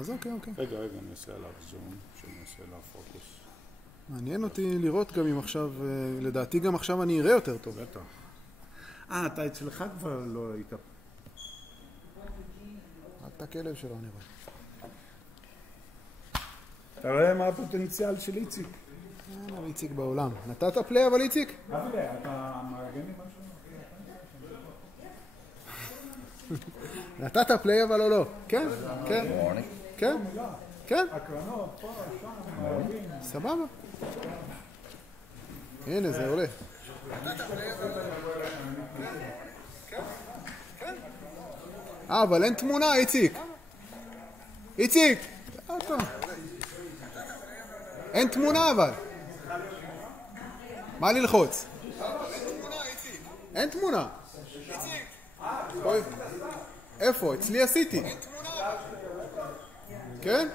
אז אוקיי. רגע, אני אעשה עליו זום, שאני אעשה עליו פוקוס. מעניין אותי לראות גם אם עכשיו, לדעתי גם עכשיו אני אראה יותר טוב. בטח. אתה אצלך כבר לא היית. רק את הכלב שלו אני רואה. אתה רואה מה הפוטנציאל של איציק? אין איציק בעולם. נתת פליי אבל איציק? אבלה, אתה מארגן לי משהו? נתת פליי אבל או לא? כן? הקרנות, פה, שם, סבבה. הנה זה עולה. אבל אין תמונה איציק. איציק! אין תמונה אבל. מה ללחוץ? אין תמונה. איפה? אצלי עשיתי. כן?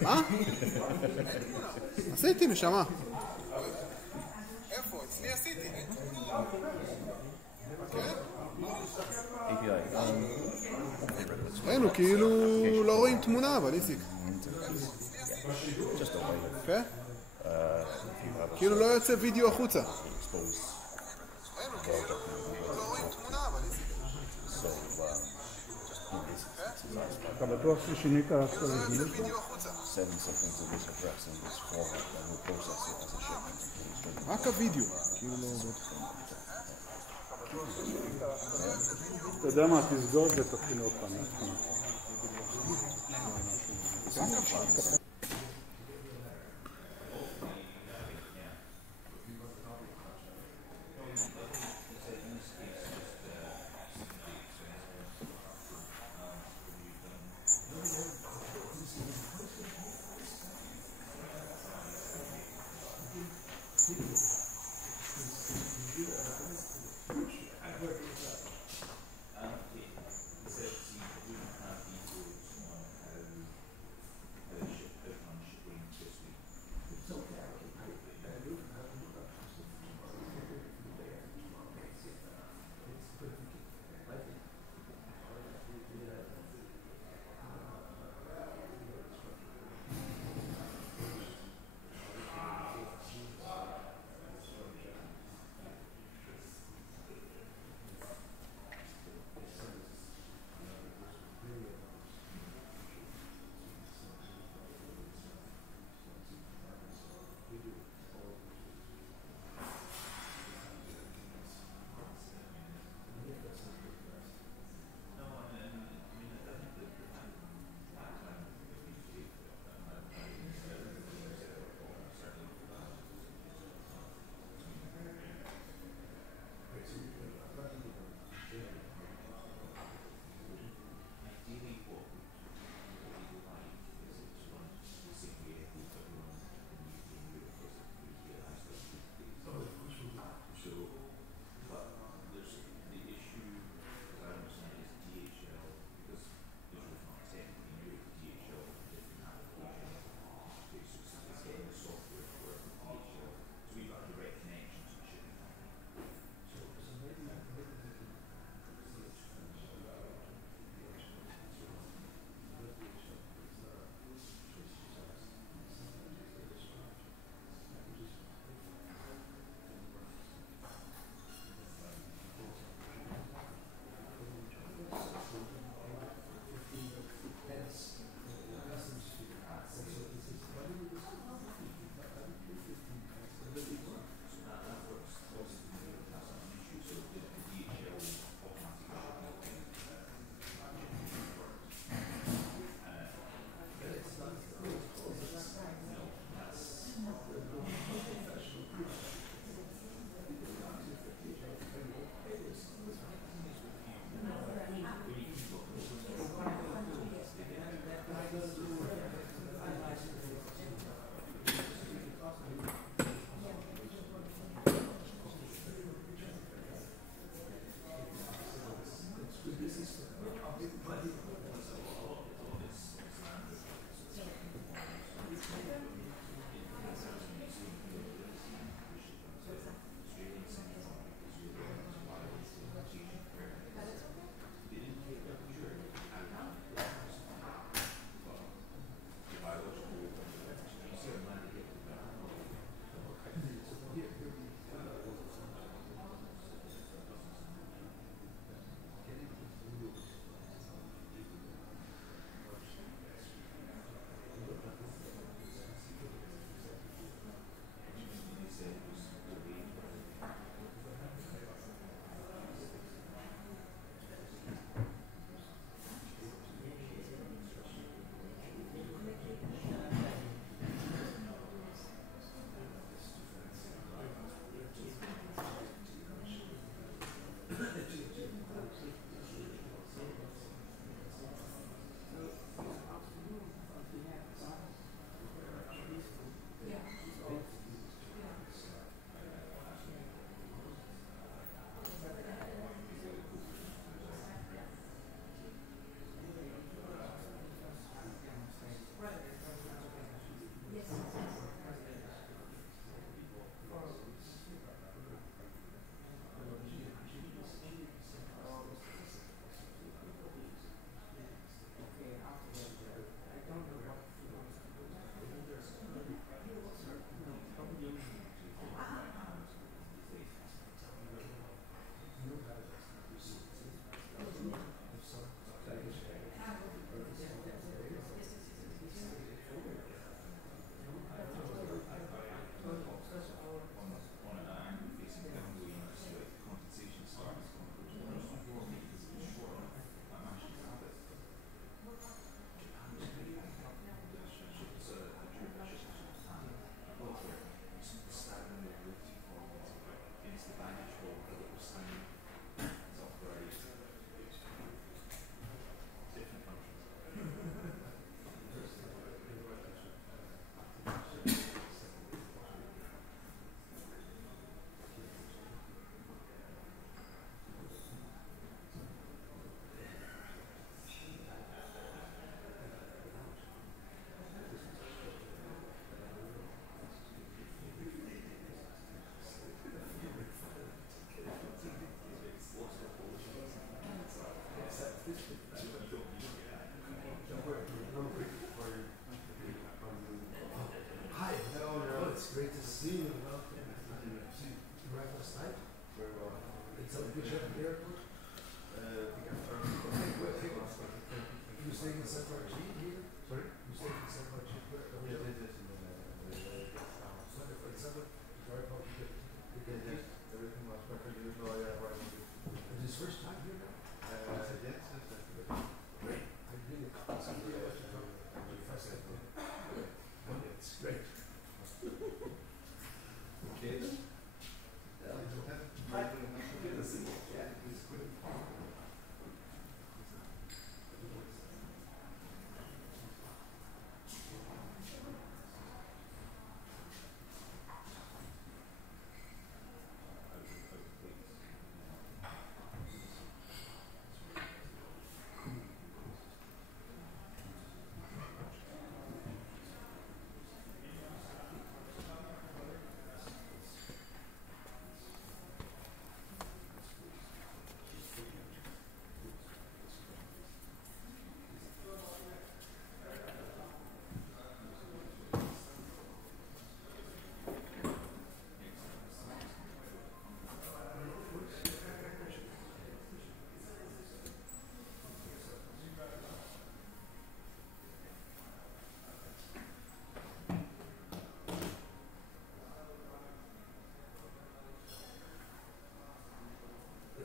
מה? עשיתי נשמה. איפה? אצלי עשיתי. אין, הוא כאילו לא רואים תמונה אבל איציק. כן? כאילו לא יוצא וידאו החוצה. אתה בטוח ששינית את הרזימות שלו? רק הוידאו. כאילו לא עובד. אתה יודע מה, תסגור את זה תתחיל עוד פעם.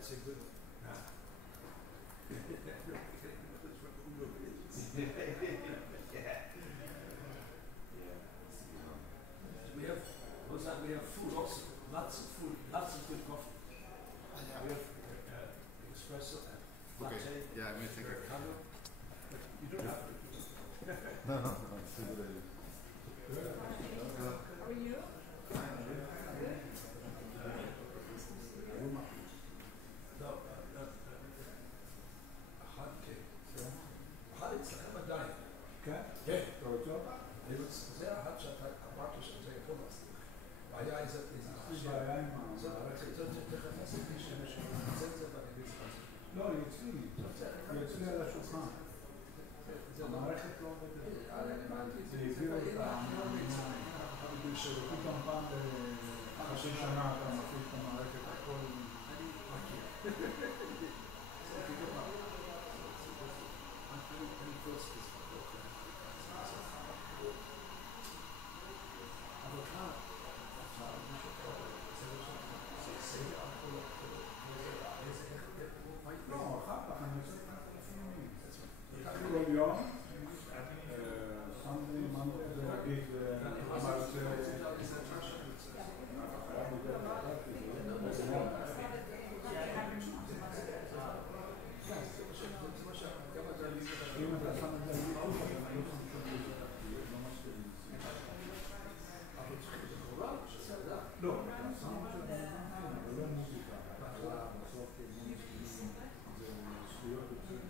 that's a good one. We have food also, lots of food, lots of good coffee. We have espresso and latte. Okay. Yeah, I may take a Americano. But you don't have to. No, it's a good idea. How are you? No, a hot cake. Hot is like a diet. כן? כן. אתה רוצה אותה? זה ההד שאתה אמרת שזה יכול לעשות. הבעיה היא זאת, יש לי בעיה עם תכף עשיתי שמשהו, אני אעשה את זה ואני אגיד לך. לא, היא אצלי. היא אצלי על השולחן. המערכת לא עובדת. זה הביאו אותה בשביל שפתאום פעם בחצי שנה אתה מפעיל את המערכת הכל לא, אחר כך אני עושה את הפרפומים. כל יום, סנדי, מנדי, ולהגיד, מה יוצא, אתה חייב לדעת לדעתי, זה לא אם אתה שם את זה על יוטיוב, אתה לא שם שום דבר, לא מסכים. לא, הסאונד של המוזיקה, אבל לא מוזיקה, בסוף זה זכויות יוצאים.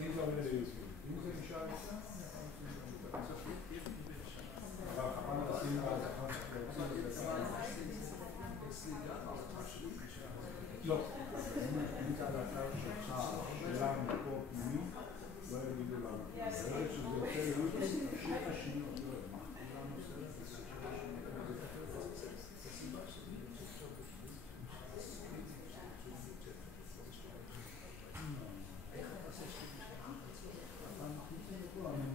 אם זה עולה ליוטיוב, אם זה נשאר יוצא, אבל חבל לשים בהצלחה שאתה יוצא לא, אם זה על האתר שלך, שאלה מקור פנימי, לא יגידו לנו. ברגע שזה יוצא ליוטיוב, תשאיר את השניות, לא, מה כולנו סרט? איך אתה עושה שתי משנה? אתה מכניס את זה פה, אני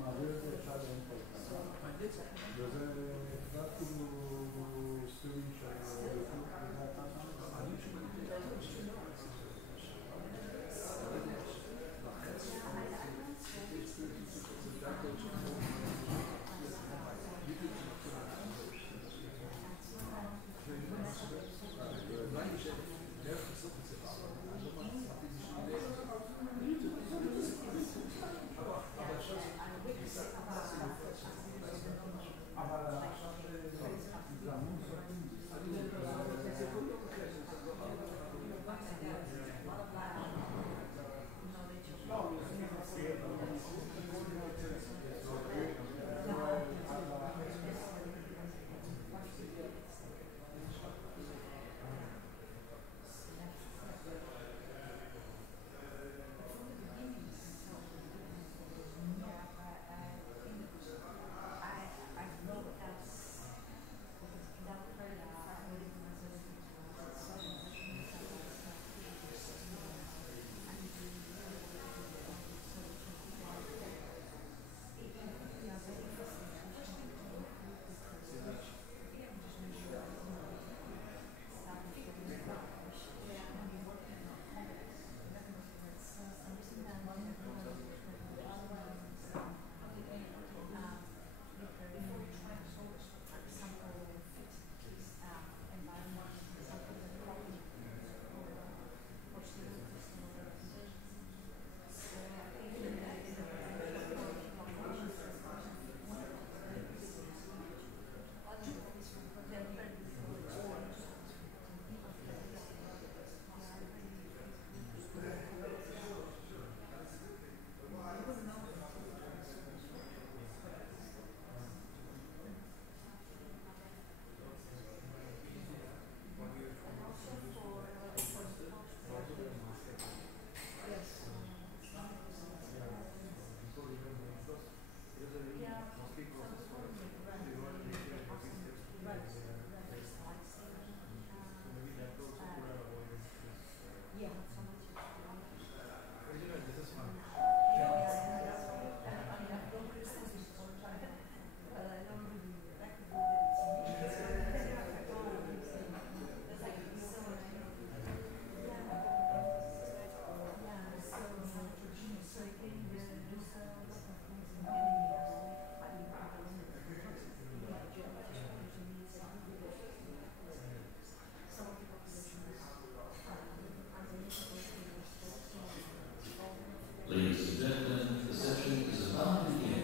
Ladies and gentlemen, the session is about to begin.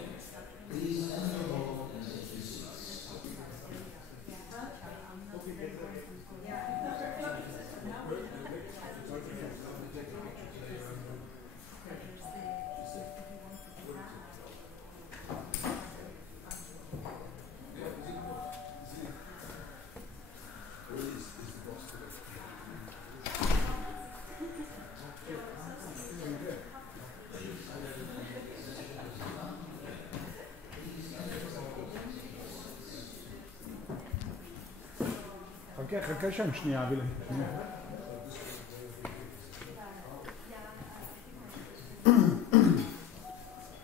Please enter your hall and take your seats. חכה שם שנייה, אבילה.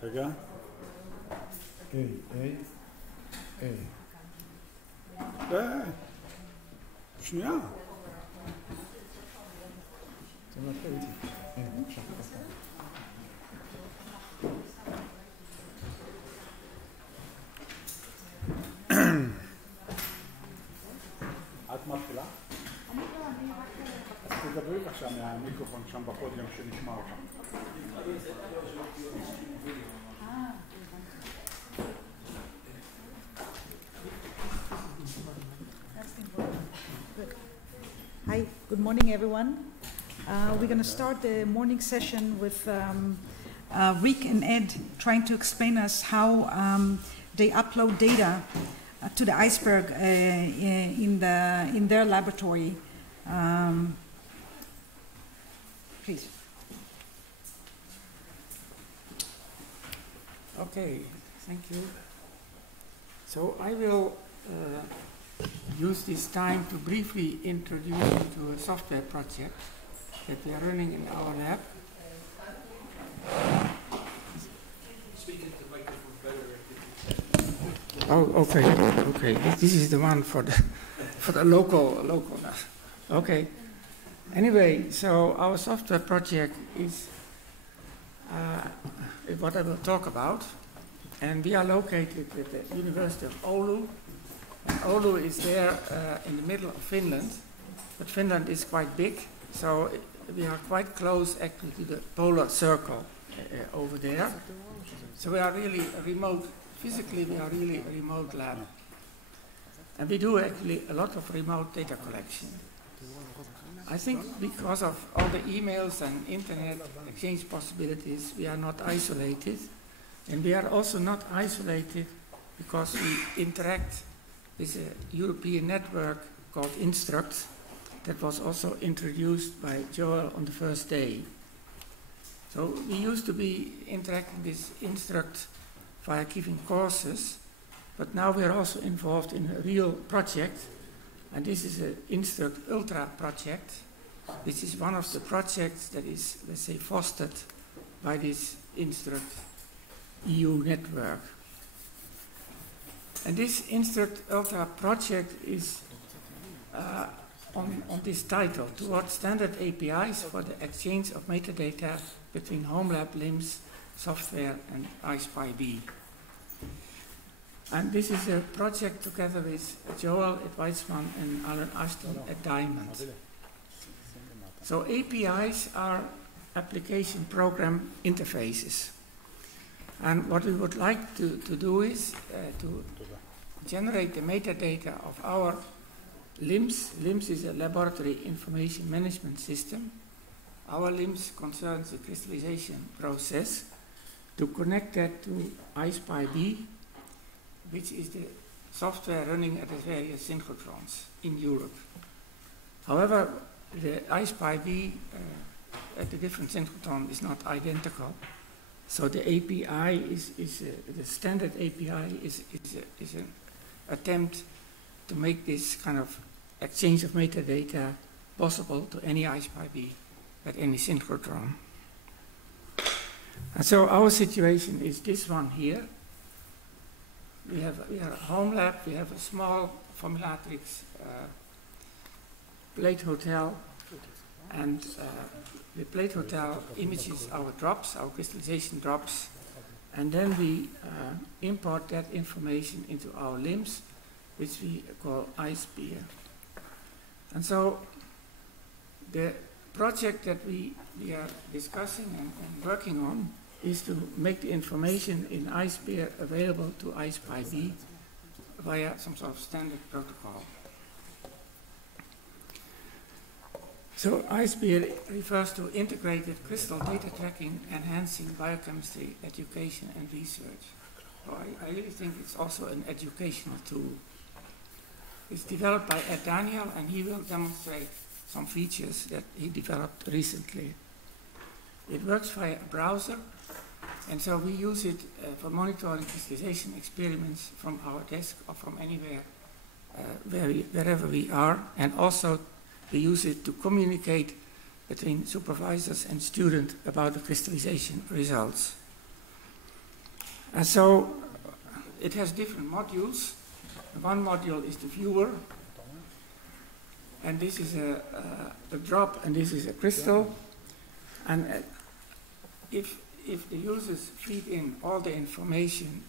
רגע. שנייה. זה מתחיל איתי. הנה, עכשיו. את מתחילה? אז תדברי עכשיו מהמיקרופון שם בפודיום שנשמע אותם. Hi, good morning everyone. We're going to start the morning session with Rick and Ed trying to explain us how they upload data to the iceberg in their laboratory. Please. Okay, thank you. So I will use this time to briefly introduce you to a software project that we are running in our lab. Speak into the microphone better. Oh, okay. This is the one for the local. Okay. Anyway, so our software project is what I will talk about, and we are located at the University of Oulu. And Oulu is there in the middle of Finland, but Finland is quite big, so we are quite close actually to the polar circle over there. So we are really remote. Physically, we are really a remote lab. And we do actually a lot of remote data collection. I think because of all the emails and internet exchange possibilities, we are not isolated. And we are also not isolated because we interact with a European network called Instruct that was also introduced by Joel on the first day. So we used to be interacting with Instruct via giving courses, but now we are also involved in a real project, and this is an Instruct Ultra project, which is one of the projects that is, let's say, fostered by this Instruct EU network. And this Instruct Ultra project is on this title, towards standard APIs for the exchange of metadata between home lab LIMS, software and iSpy-B. And this is a project together with Joel at Weizmann and Alan Ashton at Diamond. So APIs are application program interfaces. And what we would like to do is to generate the metadata of our LIMS. LIMS is a laboratory information management system. Our LIMS concerns the crystallization process, to connect that to iSpy-B, which is the software running at the various synchrotrons in Europe. However, the iSpy-B at the different synchrotron is not identical. So the API the standard API is an attempt to make this kind of exchange of metadata possible to any iSpy-B at any synchrotron. And so our situation is this one here. We are a home lab, we have a small Formulatrix plate hotel, and the plate hotel images our drops, our crystallization drops, and then we import that information into our LIMS, which we call iSphere. And so the project that we are discussing and working on is to make the information in iSpear available to iSpy-B via some sort of standard protocol. So iSpear refers to integrated crystal data tracking, enhancing biochemistry, education and research. So I really think it's also an educational tool. It's developed by Ed Daniel, and he will demonstrate some features that he developed recently. It works via a browser, and so we use it for monitoring crystallization experiments from our desk or from anywhere, wherever we are, and also we use it to communicate between supervisors and students about the crystallization results. And so it has different modules. One module is the viewer, and this is a drop, and this is a crystal. And if the users feed in all the information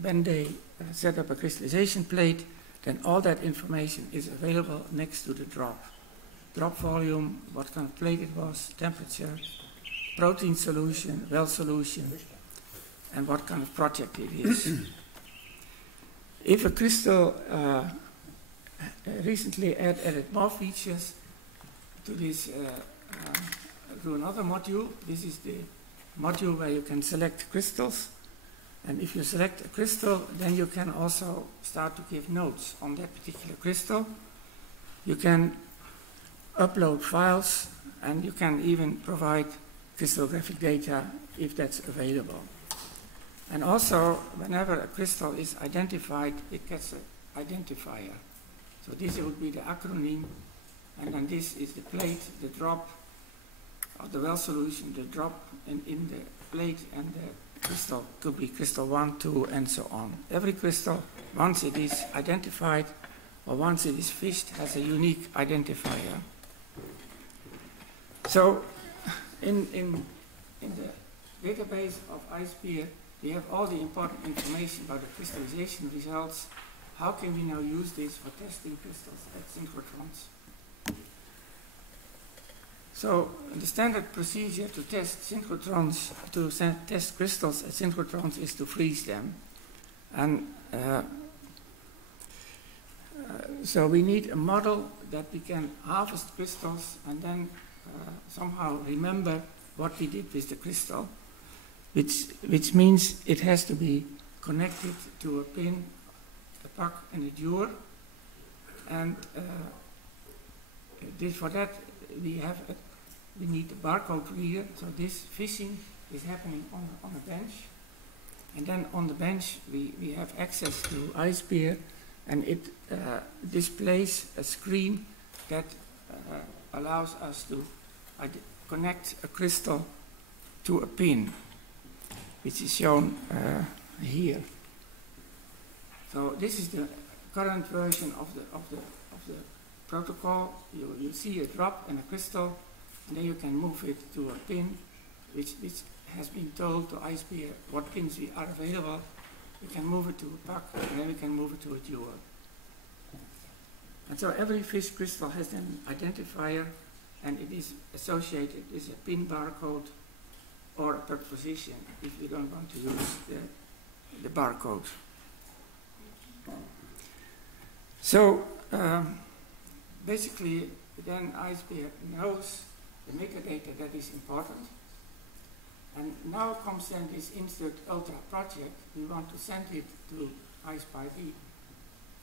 when they set up a crystallization plate, then all that information is available next to the drop. Drop volume, what kind of plate it was, temperature, protein solution, well solution, and what kind of project it is. If a crystal recently added more features to this through another module. This is the module where you can select crystals, and if you select a crystal, then you can also start to give notes on that particular crystal. You can upload files, and you can even provide crystallographic data if that's available. And also, whenever a crystal is identified, it gets an identifier. So this would be the acronym, and then this is the plate, the drop, or the well solution, the drop in the plate, and the crystal could be crystal 1, 2, and so on. Every crystal, once it is identified, or once it is fished, has a unique identifier. So, in the database of iSpear, we have all the important information about the crystallization results. How can we now use this for testing crystals at synchrotrons? So, the standard procedure to test synchrotrons, test crystals at synchrotrons, is to freeze them. And so we need a model that we can harvest crystals and then somehow remember what we did with the crystal, which means it has to be connected to a pin, a puck, and a dewar. And for that we need a barcode reader. So this fishing is happening on a bench, and then on the bench we have access to iSpear, and it displays a screen that allows us to connect a crystal to a pin, which is shown here. So this is the current version of the protocol. You see a drop and a crystal, and then you can move it to a pin, which has been told to iSpear what pins are available. We can move it to a puck, and then we can move it to a dewar. And so every fish crystal has an identifier, and it is associated with a pin barcode or a puck position if you don't want to use the barcode. So basically, then iSpear knows the metadata that is important. And now comes then this Inst Ultra project. We want to send it to iSpy-B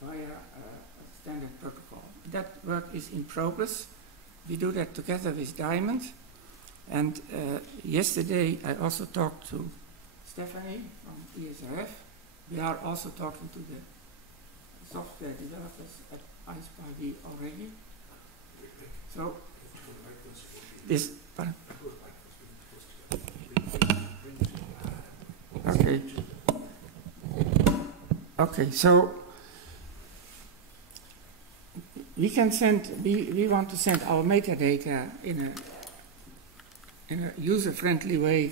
via a standard protocol. That work is in progress. We do that together with Diamond. And yesterday I also talked to Stephanie from ESRF. We are also talking to the software developers at iSpy-B already. So this. Pardon? Okay. Okay. So we can send. We want to send our metadata in a user-friendly way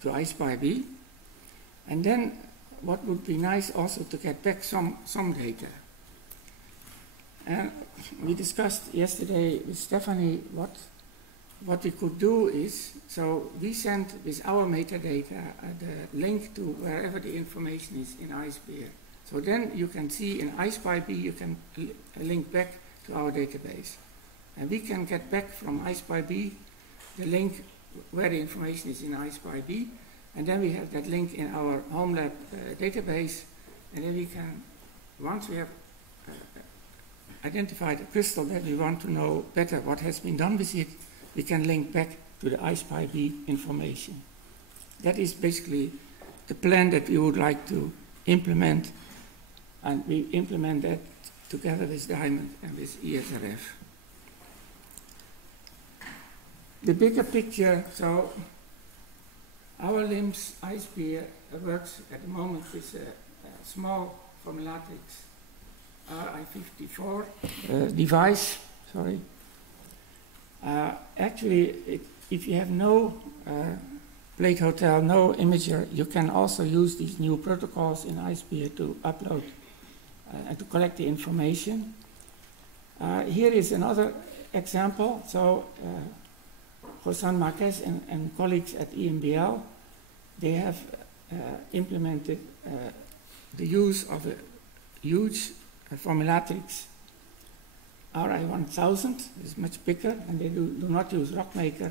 to iSpy-B, and then what would be nice also to get back some data. And we discussed yesterday with Stephanie what what we could do is, so we send with our metadata the link to wherever the information is in iSphere. So then you can see in iSpy-B, you can link back to our database. And we can get back from iSpy-B the link where the information is in iSpy-B, and then we have that link in our home lab database, and then we can, once we have identified a crystal that we want to know better what has been done with it, we can link back to the iSpy-B information. That is basically the plan that we would like to implement, and we implement that together with Diamond and with ESRF. The bigger picture, so our LIMS iSphere works at the moment with a small formulatrix RI54 device, sorry. Actually, if you have no plate hotel, no imager, you can also use these new protocols in iSphere to upload and to collect the information. Here is another example. So Josan Marquez and colleagues at EMBL, they have implemented the use of a huge formulatrix RI1000, is much bigger, and they do not use Rockmaker,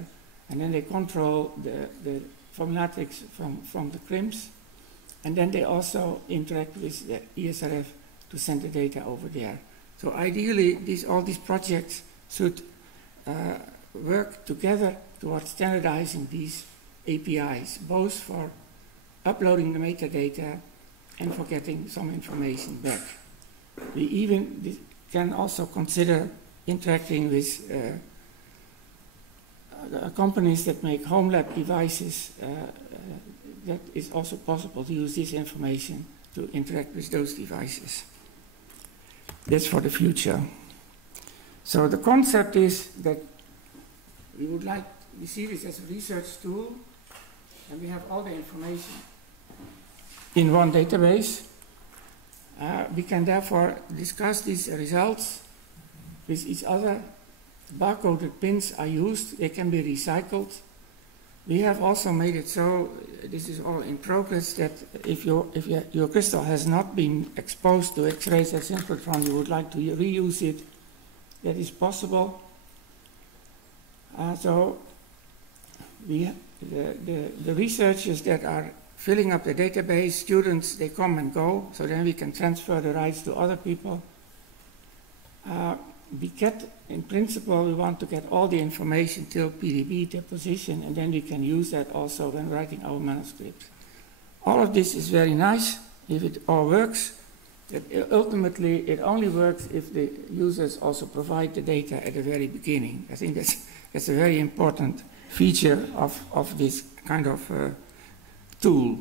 and then they control the formulatrix from the crimps, and then they also interact with the ESRF to send the data over there. So ideally, all these projects should work together towards standardizing these APIs, both for uploading the metadata and for getting some information back. We even can also consider interacting with companies that make home lab devices. That is also possible to use this information to interact with those devices. That's for the future. So the concept is that we see this as a research tool, and we have all the information in one database. We can therefore discuss these results with each other. Barcoded pins are used, they can be recycled. We have also made it so, this is all in progress, that if your crystal has not been exposed to X-rays at synchrotron, you would like to reuse it, that is possible. So the researchers that are filling up the database, students, they come and go, so then we can transfer the rights to other people. In principle, we want to get all the information till PDB deposition, and then we can use that also when writing our manuscript. All of this is very nice if it all works. Ultimately, it only works if the users also provide the data at the very beginning. I think that's a very important feature of this kind of tool.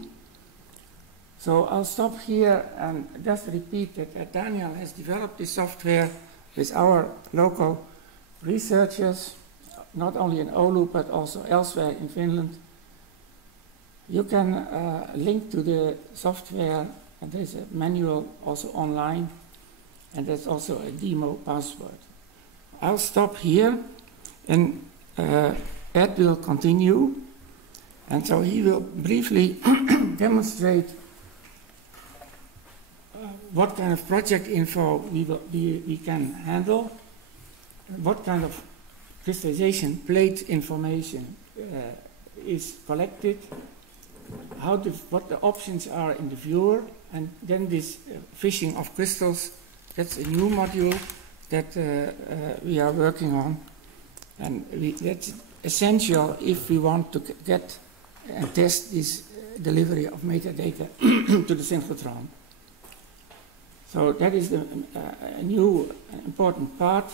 So I'll stop here and just repeat that Daniel has developed this software with our local researchers, not only in Oulu but also elsewhere in Finland. You can link to the software, and there's a manual also online, and there's also a demo password. I'll stop here, and Ed will continue, and so he will briefly demonstrate what kind of project info we can handle, what kind of crystallization plate information is collected, what the options are in the viewer, and then this fishing of crystals. That's a new module that we are working on, and that's essential if we want to get and test this delivery of metadata to the synchrotron. So that is a new important part,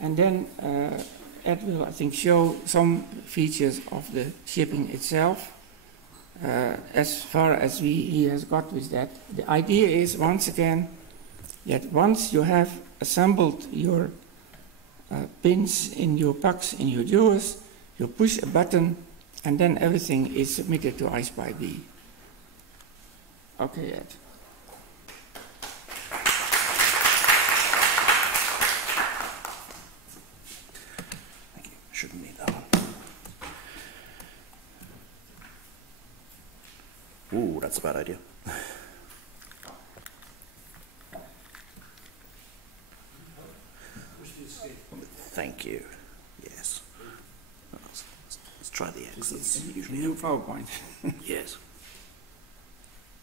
and then Ed will, I think, show some features of the shipping itself. As far as he has got with that. The idea is, once again, that once you have assembled your pins in your pucks, in your dewars, you push a button, and then everything is submitted to iSpy-B. Okay, Ed. Thank you. Shouldn't need that one. Ooh, that's a bad idea. Thank you. Yes. Let's try the X. That's usually New PowerPoint. yes.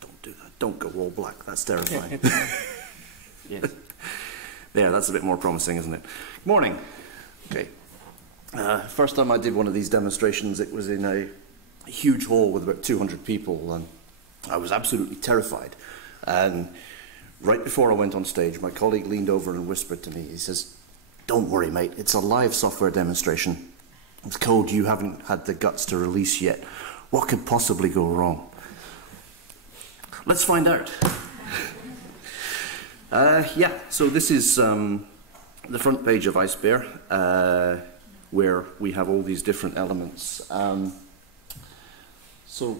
Don't do that. Don't go all black. That's terrifying. Yes. There, that's a bit more promising, isn't it? Morning. Okay. First time I did one of these demonstrations, it was in a huge hall with about 200 people, and I was absolutely terrified. And right before I went on stage, my colleague leaned over and whispered to me, he says, "Don't worry, mate, it's a live software demonstration. It's code you haven't had the guts to release yet. What could possibly go wrong?" Let's find out. Yeah, so this is the front page of IceBear, where we have all these different elements. So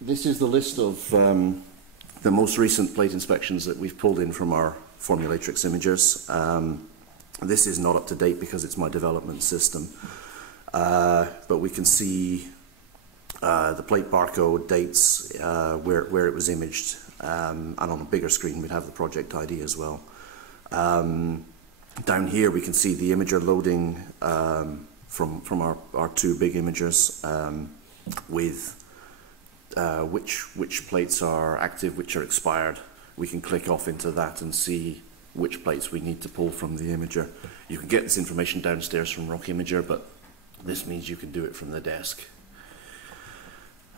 this is the list of the most recent plate inspections that we've pulled in from our Formulatrix imagers. This is not up to date because it's my development system, but we can see the plate barcode, dates, where it was imaged, and on a bigger screen we'd have the project ID as well. Down here we can see the imager loading from our two big imagers, with which plates are active, which are expired. We can click off into that and see which plates we need to pull from the imager. You can get this information downstairs from Rock Imager, but this means you can do it from the desk.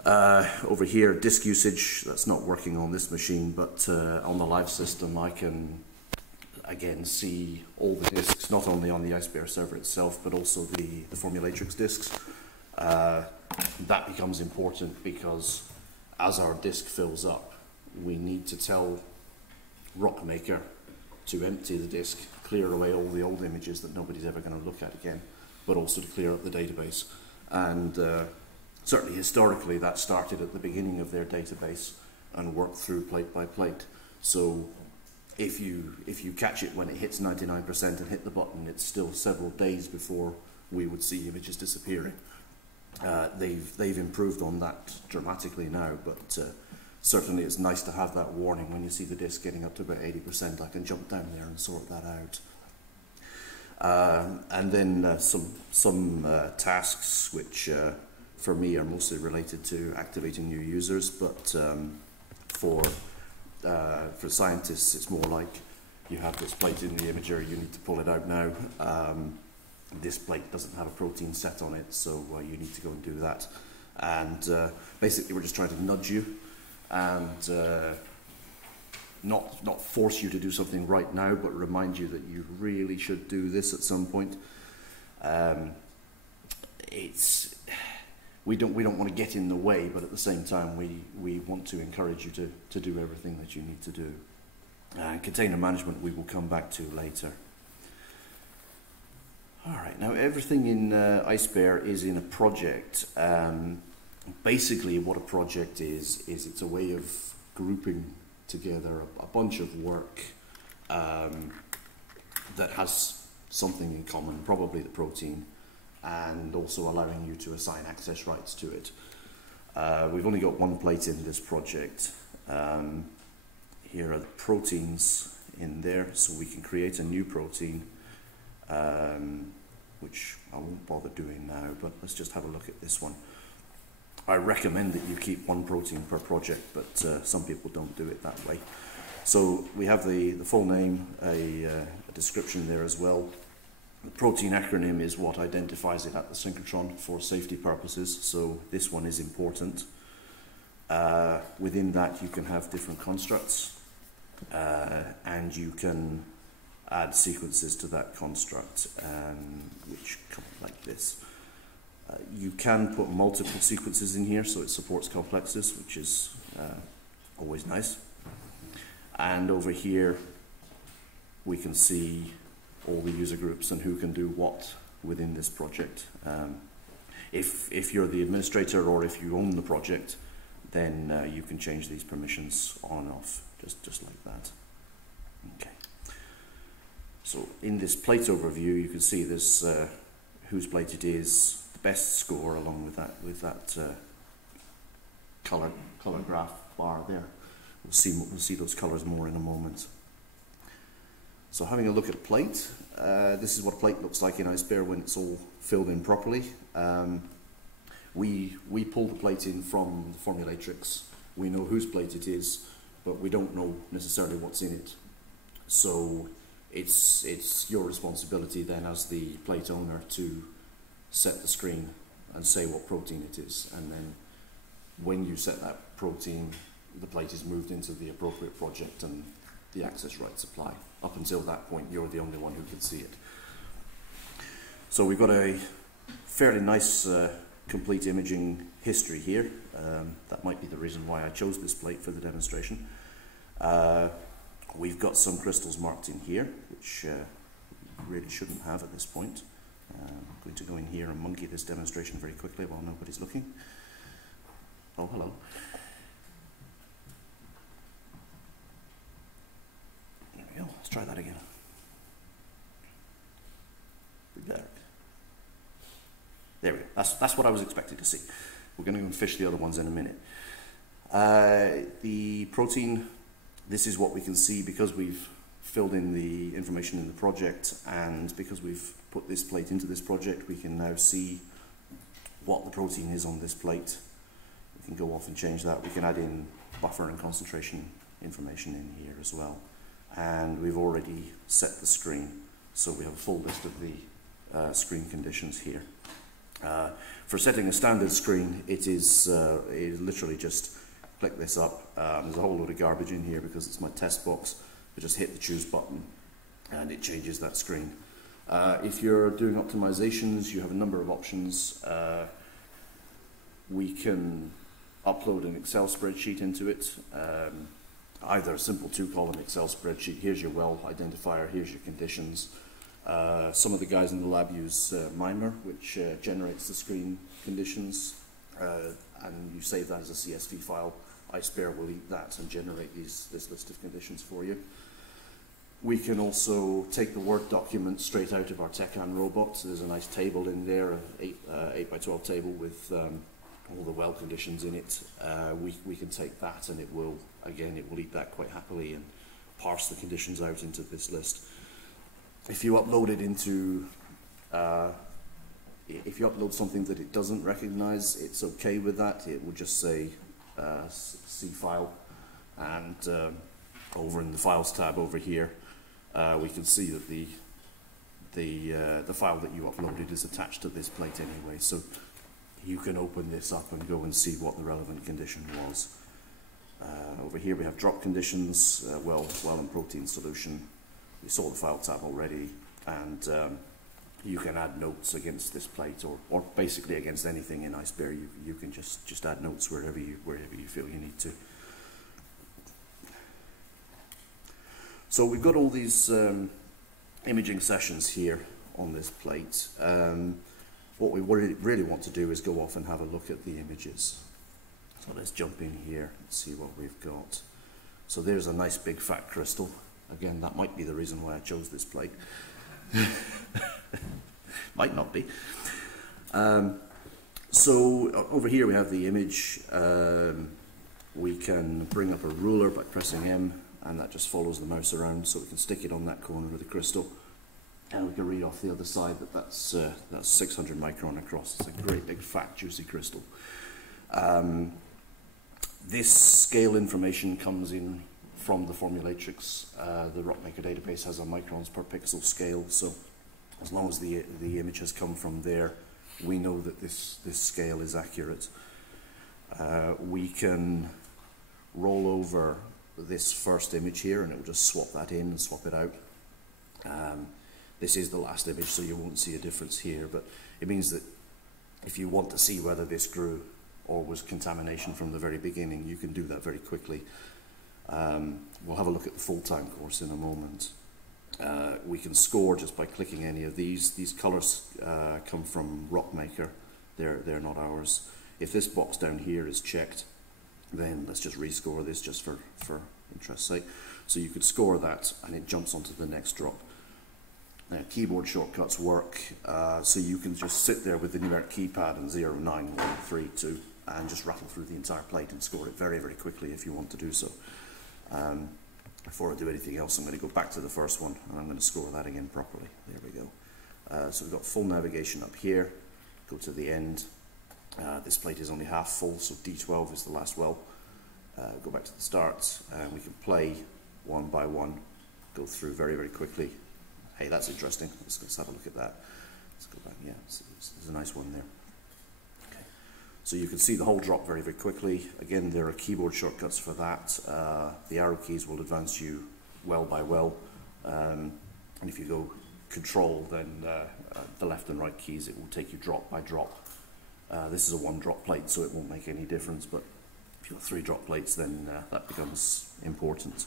Over here, disk usage, that's not working on this machine, but on the live system I can again see all the disks, not only on the IceBear server itself, but also the Formulatrix disks. That becomes important because as our disk fills up, we need to tell Rockmaker to empty the disk, clear away all the old images that nobody's ever going to look at again, but also to clear up the database. And certainly historically that started at the beginning of their database and worked through plate by plate. So if you catch it when it hits 99% and hit the button, it's still several days before we would see images disappearing. They've improved on that dramatically now, but certainly it's nice to have that warning when you see the disk getting up to about 80%. I can jump down there and sort that out. And then some tasks which for me are mostly related to activating new users, but for scientists it's more like you have this plate in the imager, you need to pull it out now. This plate doesn't have a protein set on it, so you need to go and do that. And basically we're just trying to nudge you and not force you to do something right now, but remind you that you really should do this at some point. We don't want to get in the way, but at the same time we want to encourage you to do everything that you need to do. Container management we will come back to later. Alright, now everything in IceBear is in a project. Basically what a project is it's a way of grouping together a bunch of work that has something in common, probably the protein, and also allowing you to assign access rights to it. We've only got one plate in this project. Here are the proteins in there, so we can create a new protein, which I won't bother doing now, but let's just have a look at this one. I recommend that you keep one protein per project, but some people don't do it that way. So we have the full name, a description there as well. The protein acronym is what identifies it at the synchrotron for safety purposes, so this one is important. Within that you can have different constructs, and you can add sequences to that construct, which come like this. You can put multiple sequences in here, so it supports complexes, which is always nice. And over here we can see all the user groups and who can do what within this project. If you're the administrator or if you own the project, then you can change these permissions on and off, just like that. Okay. So in this plate overview, you can see this whose plate it is, the best score along with that color graph bar there. We'll see those colors more in a moment. So having a look at a plate, this is what a plate looks like in IceBear when it's all filled in properly. We pull the plate in from the formulatrix. We know whose plate it is, but we don't know necessarily what's in it. So it's your responsibility then as the plate owner to set the screen and say what protein it is. And then when you set that protein, the plate is moved into the appropriate project and the access rights apply. Up until that point, you're the only one who can see it. So we've got a fairly nice complete imaging history here. That might be the reason why I chose this plate for the demonstration. We've got some crystals marked in here, which really shouldn't have at this point. I'm going to go in here and monkey this demonstration very quickly while nobody's looking. Oh, hello. There we go. Let's try that again. There we go. That's what I was expecting to see. We're going to go and fish the other ones in a minute. The protein, this is what we can see because we've filled in the information in the project, and because we've put this plate into this project, we can now see what the protein is on this plate. We can go off and change that. We can add in buffer and concentration information in here as well. And we've already set the screen, so we have a full list of the screen conditions here. For setting a standard screen, it is literally just click this up. There's a whole load of garbage in here because it's my test box. I just hit the choose button and it changes that screen. If you're doing optimizations, you have a number of options. We can upload an Excel spreadsheet into it. Either a simple 2-column Excel spreadsheet. Here's your well identifier, here's your conditions. Some of the guys in the lab use Mimer, which generates the screen conditions, and you save that as a CSV file. IceBear will eat that and generate this list of conditions for you. We can also take the Word document straight out of our Tecan robot. So there's a nice table in there, an 8 by 12 table with all the well conditions in it. We can take that and it will eat that quite happily and parse the conditions out into this list. If you upload it into, if you upload something that it doesn't recognize, it's okay with that. It will just say C file, and over in the Files tab over here, we can see that the file that you uploaded is attached to this plate anyway. So you can open this up and go and see what the relevant condition was. Over here we have drop conditions, well and protein solution. We saw the file tab already, and you can add notes against this plate, or basically against anything in IceBear. You can just add notes wherever you feel you need to. So we've got all these imaging sessions here on this plate. What we really want to do is go off and have a look at the images. So let's jump in here and see what we've got. So there's a nice big fat crystal. Again, that might be the reason why I chose this plate. Might not be. So over here we have the image. We can bring up a ruler by pressing M, and that just follows the mouse around, so we can stick it on that corner of the crystal. And we can read off the other side that that's 600 micron across. It's a great big fat juicy crystal. This scale information comes in from the formulatrix. The Rockmaker database has a microns per pixel scale, so as long as the image has come from there, we know that this scale is accurate. We can roll over this first image here and it will just swap that in and swap it out. This is the last image, so you won't see a difference here, but it means that if you want to see whether this grew or was contamination from the very beginning, you can do that very quickly. We'll have a look at the full-time course in a moment. We can score just by clicking any of these. These colors come from Rockmaker. They're not ours. If this box down here is checked, then let's just rescore this just for interest's sake. So you could score that and it jumps onto the next drop. Now, keyboard shortcuts work, so you can just sit there with the numeric keypad and 0, 9, 1, 3, 2, and just rattle through the entire plate and score it very, very quickly if you want to do so. Before I do anything else, I'm going to go back to the first one and I'm going to score that again properly. There we go. So we've got full navigation up here, go to the end. This plate is only half full, so D12 is the last well. Go back to the start, and we can play one by one, go through very, very quickly. Hey, that's interesting. Let's have a look at that. Let's go back. Yeah, there's a nice one there. Okay. So you can see the whole drop very, very quickly. Again, there are keyboard shortcuts for that. The arrow keys will advance you well by well. And if you go Control, then the left and right keys, it will take you drop by drop. This is a one drop plate, so it won't make any difference, but if you've got 3 drop plates, then that becomes important.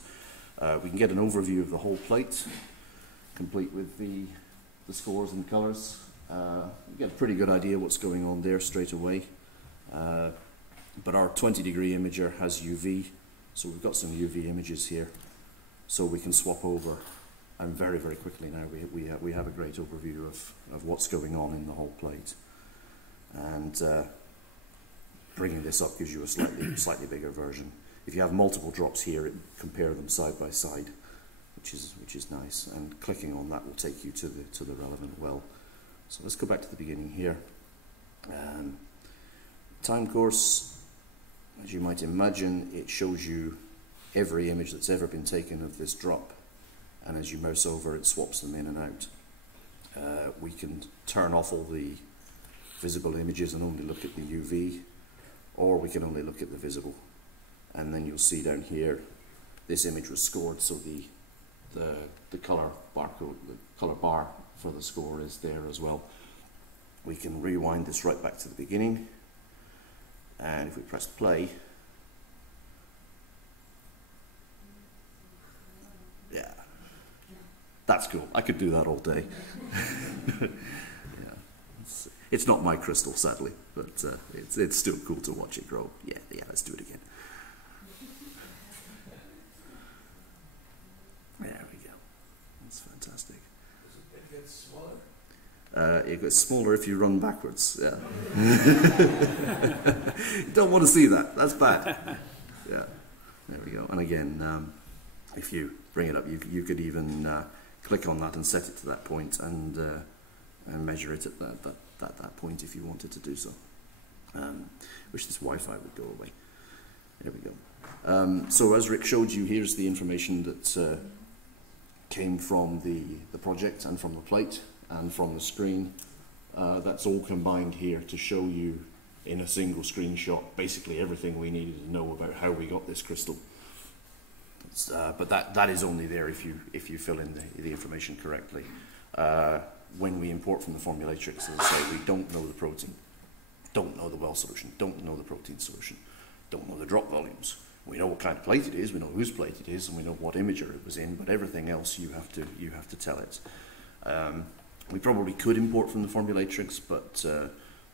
We can get an overview of the whole plate, complete with the scores and colours. You get a pretty good idea what's going on there straight away. But our 20-degree imager has UV, so we've got some UV images here, so we can swap over, and very, very quickly now we have a great overview of what's going on in the whole plate. And bringing this up gives you a slightly bigger version. If you have multiple drops here, compare them side by side, which is nice. And clicking on that will take you to the relevant well. So let's go back to the beginning here. Time course, as you might imagine, it shows you every image that's ever been taken of this drop, and as you mouse over, it swaps them in and out. We can turn off all the visible images and only look at the UV, or we can only look at the visible. And then you'll see down here, this image was scored, so the color barcode, the color bar for the score is there as well. We can rewind this right back to the beginning, and if we press play, yeah, that's cool. I could do that all day. It's not my crystal, sadly, but it's still cool to watch it grow. Yeah, let's do it again. There we go. That's fantastic. Does it get smaller? It gets smaller if you run backwards. Yeah. You don't want to see that. That's bad. Yeah. There we go. And again, if you bring it up, you could even click on that and set it to that point and measure it at that point if you wanted to do so. Wish this Wi-Fi would go away. There we go. So as Rick showed you, here's the information that came from the project and from the plate and from the screen. That's all combined here to show you in a single screenshot basically everything we needed to know about how we got this crystal. But that is only there if you fill in the information correctly. When we import from the formulatrix, as I say, we don't know the protein, don't know the well solution, don't know the protein solution, don't know the drop volumes. We know what kind of plate it is, we know whose plate it is, and we know what imager it was in, but everything else you have to tell it. We probably could import from the formulatrix, but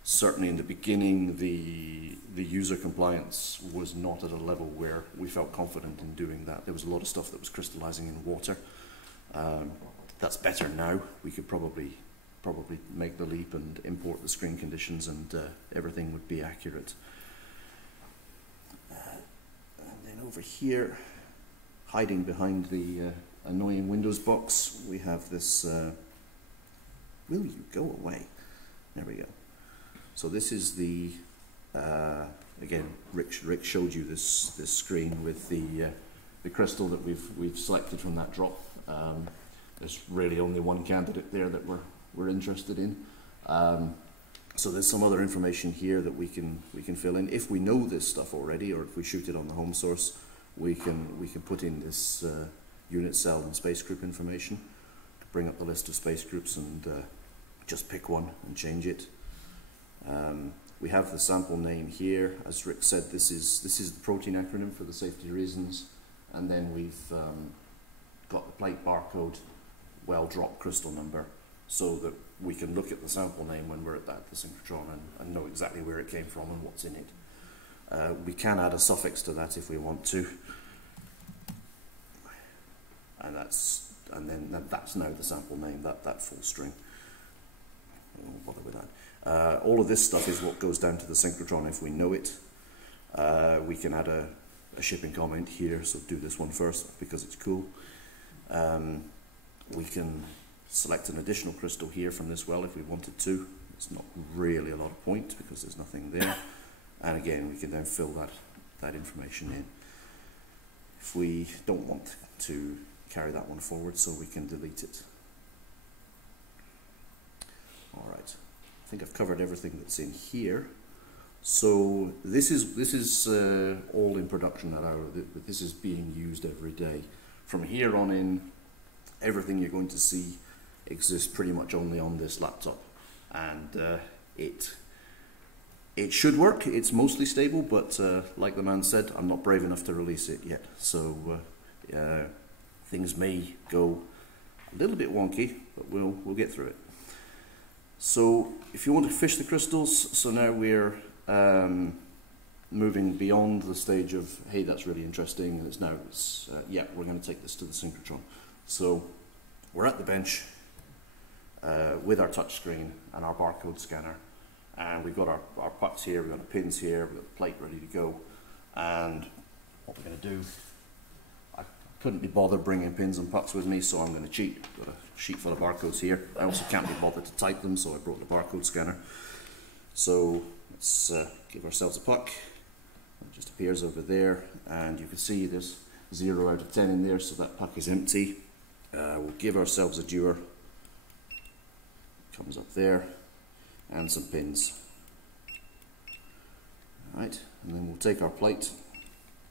certainly in the beginning the user compliance was not at a level where we felt confident in doing that. There was a lot of stuff that was crystallizing in water. That's better now. We could probably make the leap and import the screen conditions, and everything would be accurate. And then over here, hiding behind the annoying Windows box, we have this. Will you go away? There we go. So this is the again. Rick showed you this screen with the crystal that we've selected from that drop. There's really only one candidate there that we're interested in. So there's some other information here that we can fill in. If we know this stuff already, or if we shoot it on the home source, we can put in this unit cell and space group information. Bring up the list of space groups and just pick one and change it. We have the sample name here. As Rick said, this is the protein acronym for the safety reasons, and then we've got the plate barcode, well drop crystal number, so that we can look at the sample name when we're at the synchrotron and know exactly where it came from and what's in it. We can add a suffix to that if we want to, and then that's now the sample name, that full string. I won't bother with that. All of this stuff is what goes down to the synchrotron if we know it. We can add a shipping comment here, so do this one first because it's cool. We can select an additional crystal here from this well if we wanted to. It's not really a lot of point because there's nothing there. And again, we can then fill that information in. If we don't want to carry that one forward, so we can delete it. All right, I think I've covered everything that's in here. So this is all in production now. This is being used every day. From here on in, everything you're going to see exists pretty much only on this laptop, and it should work. It's mostly stable, but like the man said, I'm not brave enough to release it yet. So things may go a little bit wonky, but we'll get through it. So if you want to fish the crystals, so now we're moving beyond the stage of, hey, that's really interesting, and yeah, we're going to take this to the synchrotron. So we're at the bench with our touch screen and our barcode scanner, and we've got our pucks here, we've got our pins here, we've got the plate ready to go. And what we're going to do, I couldn't be bothered bringing pins and pucks with me, so I'm going to cheat. Got a sheet full of barcodes here. I also can't be bothered to type them, so I brought the barcode scanner. So let's give ourselves a puck. It just appears over there, and you can see there's 0 out of 10 in there, so that puck is empty. We'll give ourselves a dewar. Comes up there, and some pins. Alright, and then we'll take our plate.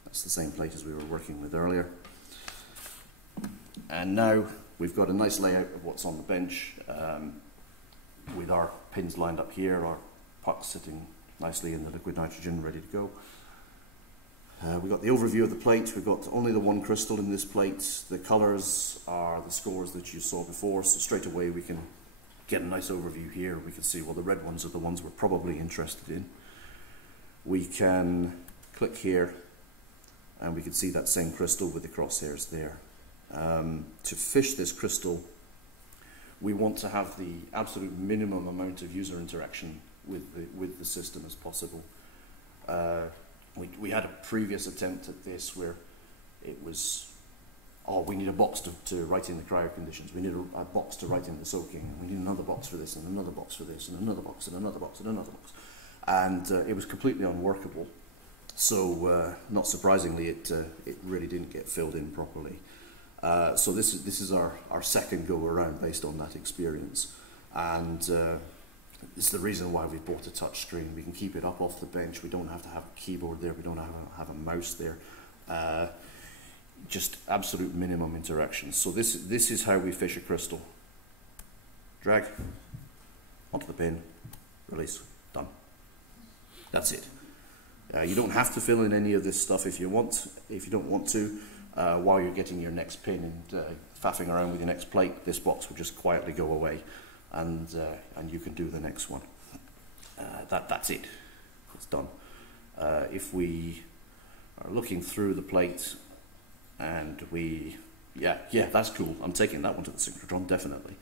That's the same plate as we were working with earlier. And now we've got a nice layout of what's on the bench, with our pins lined up here, our pucks sitting nicely in the liquid nitrogen, ready to go. We've got the overview of the plate. We've got only the one crystal in this plate. The colours are the scores that you saw before, so straight away we can get a nice overview here. We can see, well, the red ones are the ones we're probably interested in. We can click here and we can see that same crystal with the crosshairs there. To fish this crystal, we want to have the absolute minimum amount of user interaction with the system as possible. We had a previous attempt at this where it was, we need a box to write in the cryo conditions, we need a box to write in the soaking, we need another box for this, and another box for this, and another box, and another box, and another box. And it was completely unworkable. So not surprisingly, it really didn't get filled in properly. So this is our second go around based on that experience. And it's the reason why we bought a touch screen. We can keep it up off the bench. We don't have to have a keyboard there. We don't have a mouse there. Just absolute minimum interaction. So this is how we fish a crystal. Drag onto the pin, release, done. That's it. You don't have to fill in any of this stuff if you don't want to. While you're getting your next pin and faffing around with your next plate, this box will just quietly go away, and you can do the next one. That's it. It's done. If we are looking through the plate, and yeah, that's cool. I'm taking that one to the synchrotron, definitely.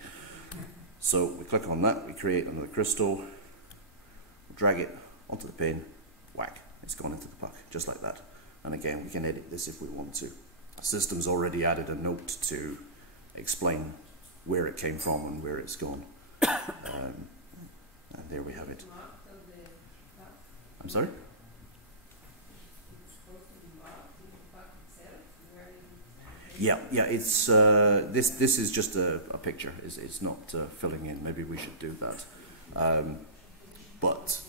So we click on that, we create another crystal, drag it onto the pin, whack, it's gone into the puck, just like that. And again, we can edit this if we want to. The system's already added a note to explain where it came from and where it's gone. And there we have it. I'm sorry? Yeah, it's this is just a picture. It's not filling in. Maybe we should do that. But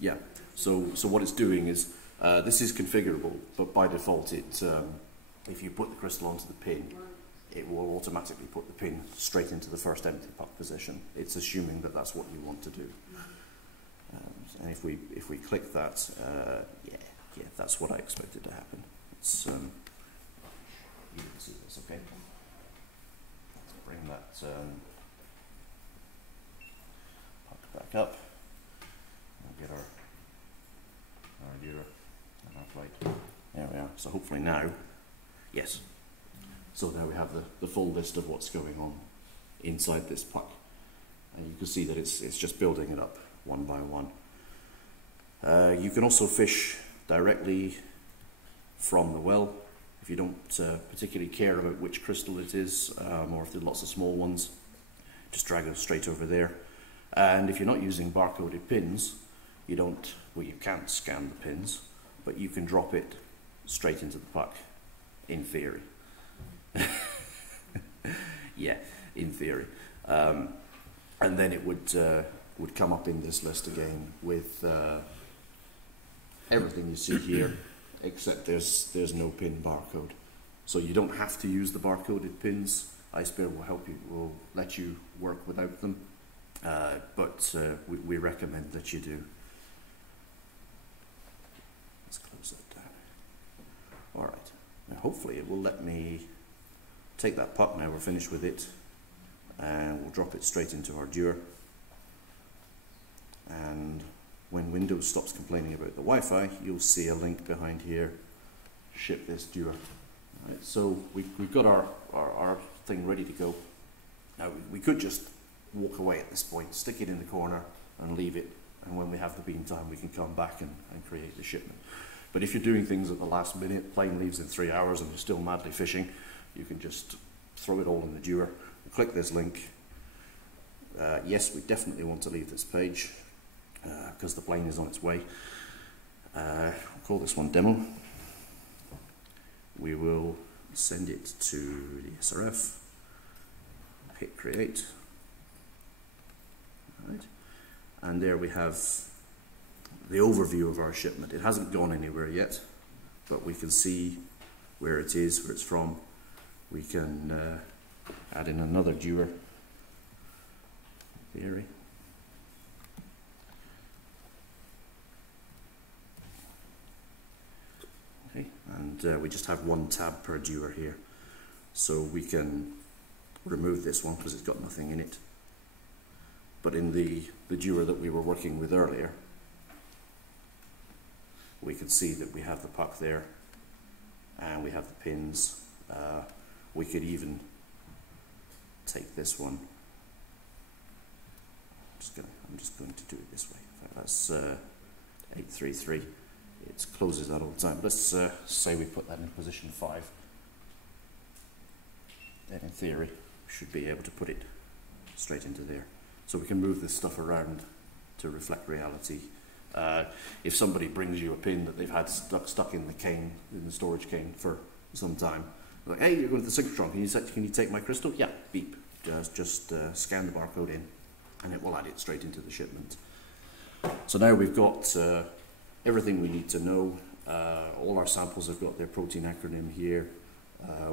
yeah. So what it's doing is this is configurable, but by default, if you put the crystal onto the pin, it will automatically put the pin straight into the first empty puck position. It's assuming that that's what you want to do. And if we click that, yeah, that's what I expected to happen. It's you can see this, okay? Let's bring that puck back up and get our dewar and our plate. There we are. So hopefully now, yes. So now we have the full list of what's going on inside this puck. And you can see that it's just building it up one by one. You can also fish directly from the well if you don't particularly care about which crystal it is, or if there are lots of small ones. Just drag it straight over there. And if you're not using barcoded pins, you can't scan the pins, but you can drop it straight into the puck, in theory. Yeah, in theory. And then it would come up in this list again with everything you see here, except there's no pin barcode. So you don't have to use the barcoded pins. iSpear will let you work without them, but we recommend that you do. Let's close that down. All right. Now hopefully it will let me take that puck now. We're finished with it, and we'll drop it straight into our dewar. And when Windows stops complaining about the Wi-Fi, you'll see a link behind here. Ship this dewar. Right, so we've got our thing ready to go. Now we could just walk away at this point, stick it in the corner and leave it, and when we have the beam time we can come back and create the shipment. But if you're doing things at the last minute, plane leaves in 3 hours and you're still madly fishing, you can just throw it all in the dewar, click this link. Yes, we definitely want to leave this page because the plane is on its way. We'll call this one demo. We will send it to the SRF, hit create. Right. And there we have the overview of our shipment. It hasn't gone anywhere yet, but we can see where it is, where it's from. We can add in another dewar, theory. Okay, and we just have one tab per dewar here. So we can remove this one because it's got nothing in it. But in the dewar that we were working with earlier, we can see that we have the puck there and we have the pins. We could even take this one. I'm just going to do it this way. That's 833. It closes that all the time. Let's say we put that in position 5. Then in theory, we should be able to put it straight into there. So we can move this stuff around to reflect reality. If somebody brings you a pin that they've had stuck in the cane, in the storage cane for some time, like, hey, you're going to the Synchrotron, can you take my crystal? Yeah, beep. Just scan the barcode in, and it will add it straight into the shipment. So now we've got everything we need to know. All our samples have got their protein acronym here.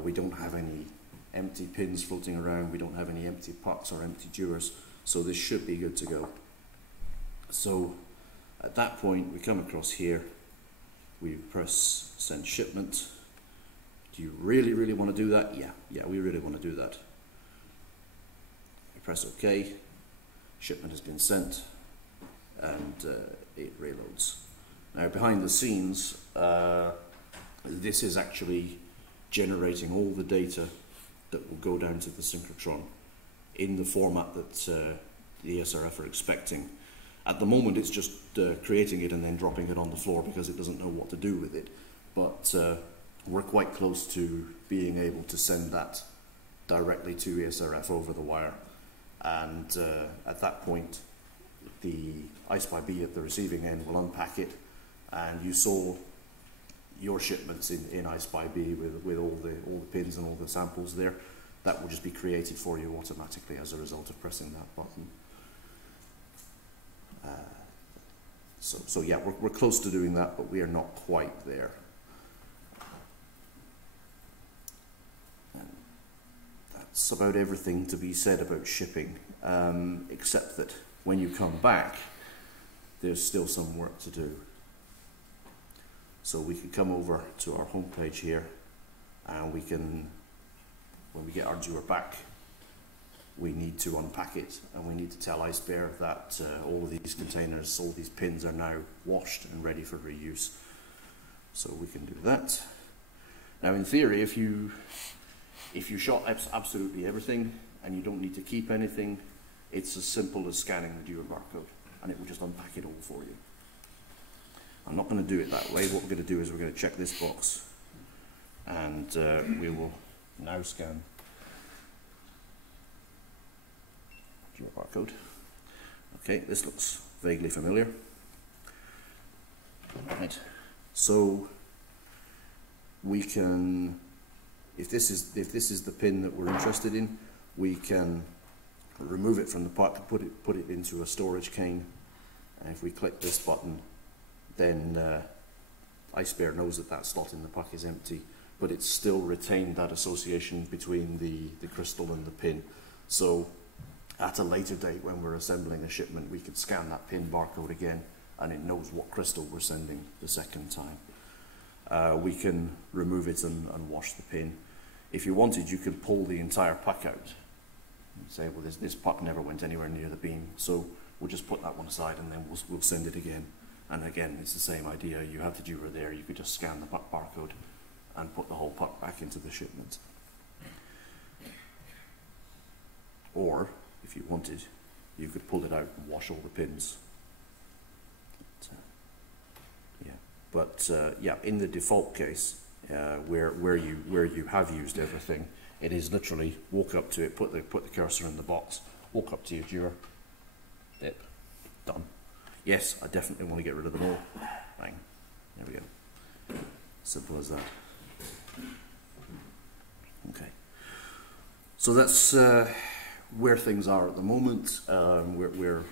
We don't have any empty pins floating around. We don't have any empty pucks or empty dewars. So this should be good to go. So at that point, we come across here. We press send shipment. Do you really, really want to do that? Yeah, we really want to do that. We press OK. Shipment has been sent, and it reloads. Now, behind the scenes, this is actually generating all the data that will go down to the synchrotron in the format that the SRF are expecting. At the moment, it's just creating it and then dropping it on the floor because it doesn't know what to do with it. But we're quite close to being able to send that directly to SRF over the wire. And at that point, the I-SPY-B at the receiving end will unpack it, and you saw your shipments in I-SPY-B with all the pins and all the samples there. That will just be created for you automatically as a result of pressing that button. So yeah, we're close to doing that, but we are not quite there. And that's about everything to be said about shipping, except that when you come back, there's still some work to do. So we can come over to our home page here, and we can, when we get our dewar back, we need to unpack it, and we need to tell iSpear that all of these containers, all these pins are now washed and ready for reuse. So we can do that. Now in theory, if you shot absolutely everything and you don't need to keep anything, It's as simple as scanning the Dewar barcode, and it will just unpack it all for you. I'm not going to do it that way. What we're going to do is we're going to check this box, and we will now scan Dewar barcode. Okay, this looks vaguely familiar. Right. So we can, if this is the pin that we're interested in, we can remove it from the puck, put it into a storage cane, and if we click this button, then iSpare knows that that slot in the puck is empty, but it's still retained that association between the crystal and the pin. So at a later date, when we're assembling a shipment, we could scan that pin barcode again, and it knows what crystal we're sending the second time. We can remove it and wash the pin. If you wanted, you could pull the entire puck out and say, well, this puck never went anywhere near the beam, so we'll just put that one aside, and then we'll send it again. And again, it's the same idea. You have the Dewar there, you could just scan the puck barcode and put the whole puck back into the shipment. Or, if you wanted, you could pull it out and wash all the pins. But in the default case, where you have used everything, it is literally walk up to it, put the cursor in the box, walk up to your Dewar, dip, done. Yes, I definitely want to get rid of them all. Bang. There we go. Simple as that. Okay. So that's where things are at the moment. We're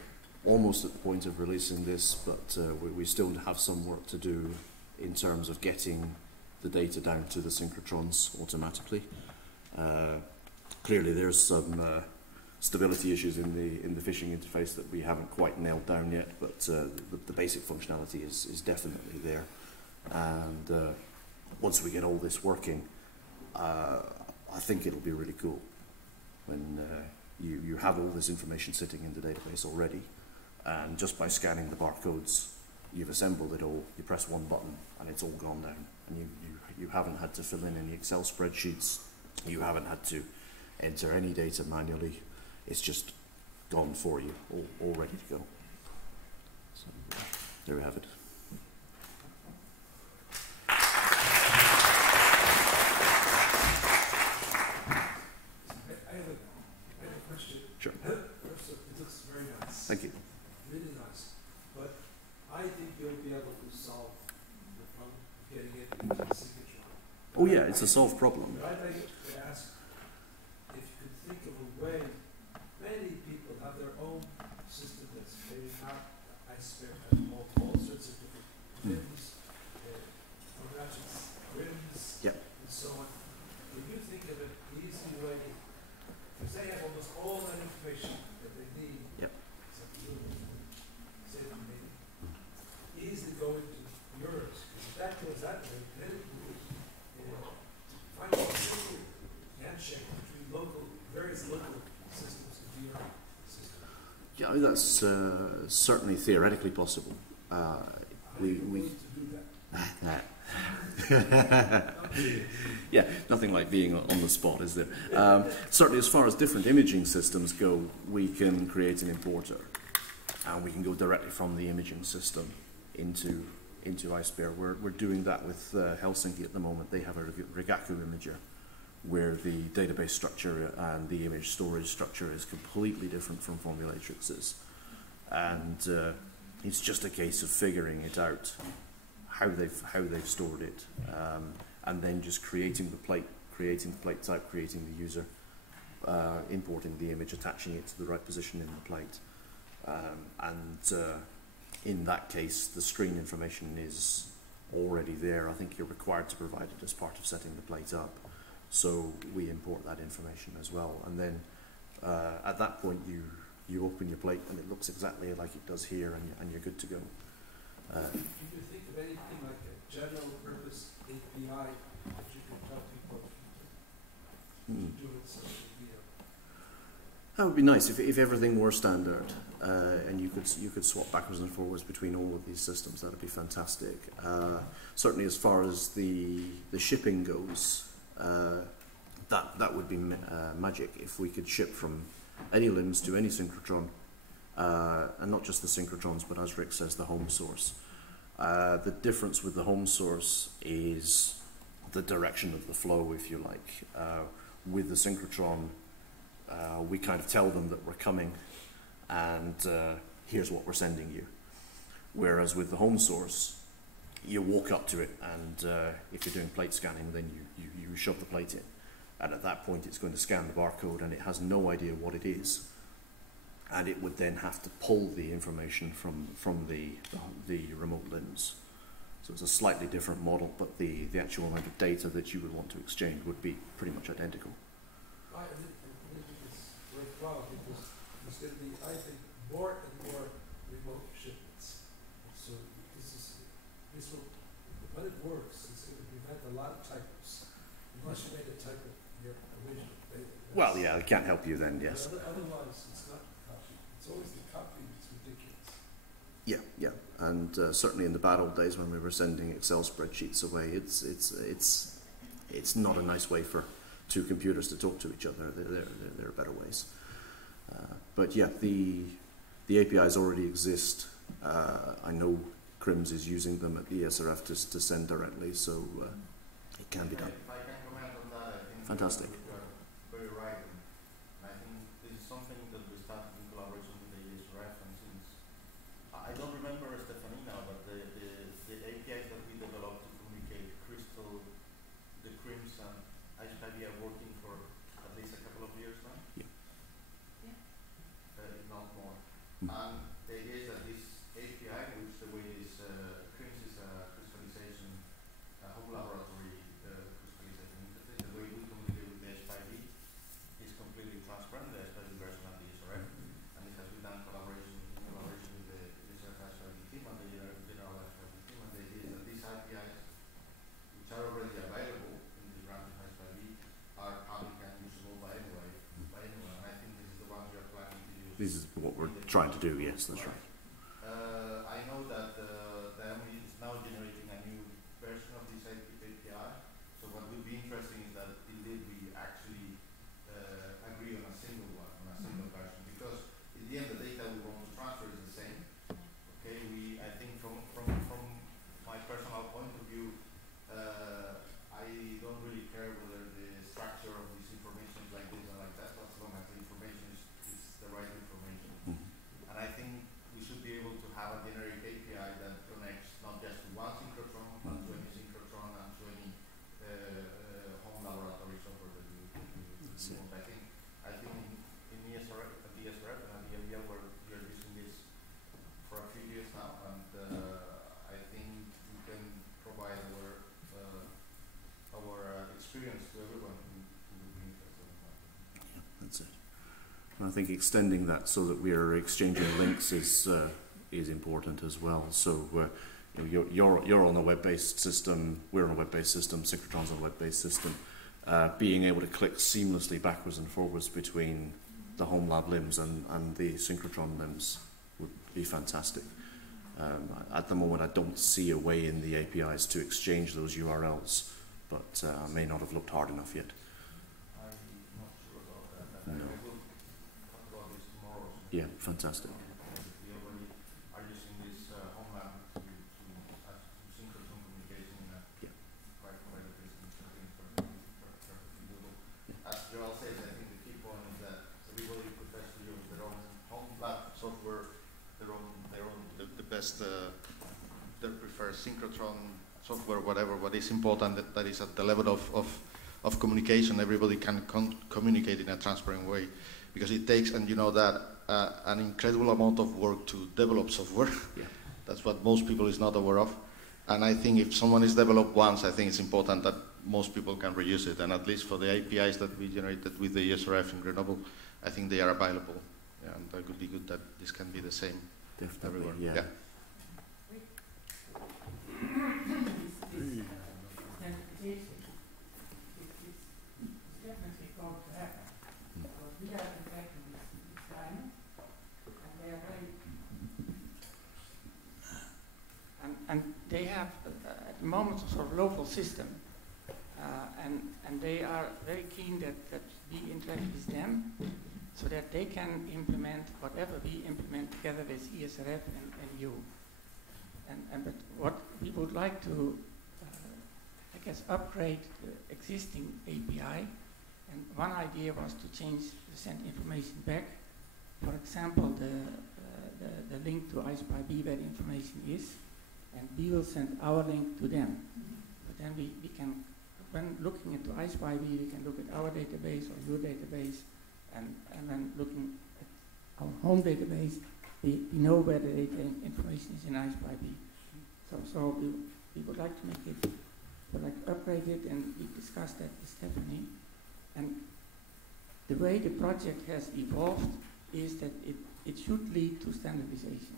almost at the point of releasing this, but we still have some work to do in terms of getting the data down to the synchrotrons automatically. Clearly there's some stability issues in the phishing interface that we haven't quite nailed down yet, but the basic functionality is definitely there. And once we get all this working, I think it'll be really cool when you have all this information sitting in the database already, and just by scanning the barcodes, you've assembled it all. You press one button and it's all gone down, and you haven't had to fill in any Excel spreadsheets. You haven't had to enter any data manually. It's just gone for you, all ready to go. So there we have it. I have a question. Sure. First, it looks very nice. Thank you. Really nice. But I think you'll be able to solve the problem of getting it into the signature. Oh yeah, it's a solved problem. I'd like to ask if you could think of a way. Many people have their own system that's maybe not iSpare, have all sorts of different rims, ratchets, rims, Yep. and so on. Can you think of an easy way? Because they have almost all that information that they need. Yep. Except you, say to me, easily go into yours. Because if that goes that way, then it will find a simple handshake between various local systems and your system. Yeah, I mean, that's certainly theoretically possible. We to do that. yeah, nothing like being on the spot, is there? Certainly, as far as different imaging systems go, we can create an importer, and we can go directly from the imaging system into iSpare. We're doing that with Helsinki at the moment. They have a Rigaku imager, where the database structure and the image storage structure is completely different from Formulatrix's, and it's just a case of figuring it out, how they've stored it, and then just creating the plate type, creating the user, importing the image, attaching it to the right position in the plate, and in that case the screen information is already there. I think you're required to provide it as part of setting the plate up, so we import that information as well, and then at that point you open your plate and it looks exactly like it does here, and you're good to go. Can you think of anything like a general purpose API that you can tell people to do it so that would be nice if everything were standard, and you could swap backwards and forwards between all of these systems. That would be fantastic. Certainly, as far as the shipping goes, that would be magic if we could ship from any limbs to any synchrotron, and not just the synchrotrons, but as Rick says, the home source. The difference with the home source is the direction of the flow, if you like. With the synchrotron, we kind of tell them that we're coming, and here's what we're sending you. Whereas with the home source, you walk up to it, and if you're doing plate scanning, then you shove the plate in. And at that point, it's going to scan the barcode, and it has no idea what it is. And it would then have to pull the information from the remote limbs. So it's a slightly different model, but the actual amount of data that you would want to exchange would be pretty much identical. I think it's worthwhile because there's going to be, I think, more and more remote shipments. So this will, when it works, it's going to prevent a lot of typos. Unless you make a typo in your original data. Well, yeah, it can't help you then, yes. Otherwise, it's not the copy. It's always the copy that's ridiculous. Yeah, yeah, and certainly in the bad old days when we were sending Excel spreadsheets away, it's not a nice way for two computers to talk to each other. There are better ways. But yeah, the APIs already exist. I know CRIMS is using them at the ESRF to send directly, so it can be done. If I can comment on that, I think Fantastic. you are very right. And I think this is something that we started in collaboration with the ESRF, and since I don't remember Stephanie now, but the APIs that we developed to communicate Crystal, the CRIMS and ISPIB are working for at least a couple of years now. Yeah. If not more. Mm. And the idea is that this API, which the way is CRIMS is a crystallization, home laboratory crystallization interface, the way we communicate with the SPIB is completely transparent, the SPIB version of the ESRF, and it has been done in collaboration with the ESRF SPIB team and the general SPIB team, and the idea is that these APIs, which are already available in this branch of SPIB, are public and usable by anyone, and I think this is the one we are planning to use. This is what we're trying to do, yes, that's right. I know that Diamond is now generating a new version of this API. So what would be interesting is that indeed we actually agree on a single one, on a single version, because in the end the data we want to transfer is the same. Okay, I think from my personal point of view, I don't really care whether the structure of this information is like this or like that, as long as the information is the right information. Mm-hmm. And I think we should be able to have a generic API that connects not just to one synchrotron, but to any synchrotron and to any home laboratory software that you want. I think in ESRF, at the ESRF and at the MBL, we are using this for a few years now, and I think we can provide our experience to everyone who would be interested in that. Yeah, that's it. And I think extending that so that we are exchanging links is important as well. So you're on a web-based system, we're on a web-based system, Synchrotrons on a web-based system. Being able to click seamlessly backwards and forwards between the home lab limbs and the synchrotron limbs would be fantastic. At the moment, I don't see a way in the APIs to exchange those URLs, but I may not have looked hard enough yet. I'm not sure about that. No. I will talk about this tomorrow. Yeah, fantastic. We already are using this home lab to synchrotron communication in a quite efficient perfectly doable. As Joel says, I think the key point is that everybody prefers to use their own home lab software, the best, their preferred synchrotron software, whatever. What is important that is at the level of communication, everybody can communicate in a transparent way, because it takes, and you know that, an incredible amount of work to develop software. Yeah. That's what most people is not aware of. And I think if someone is developed once, I think it's important that most people can reuse it. And at least for the APIs that we generated with the ESRF in Grenoble, I think they are available. Yeah, and that could be good that this can be the same Definitely, everywhere. yeah. Definitely going to happen. Because we are interacting with Diamond, and they are very, and they have at the moment a sort of local system, and they are very keen that we interact with them, so that they can implement whatever we implement together with ESRF and you. But what we would like to, I guess, upgrade the existing API. And one idea was to change the send information back. For example, the link to iSpy-B where the information is, and we will send our link to them. But then we can, when looking into iSpy-B, we can look at our database or your database, and when looking at our home database, we know where the data information is in iSpy-B. So we would like to make it, would like to upgrade it, and we discussed that with Stephanie. And the way the project has evolved is that it should lead to standardization.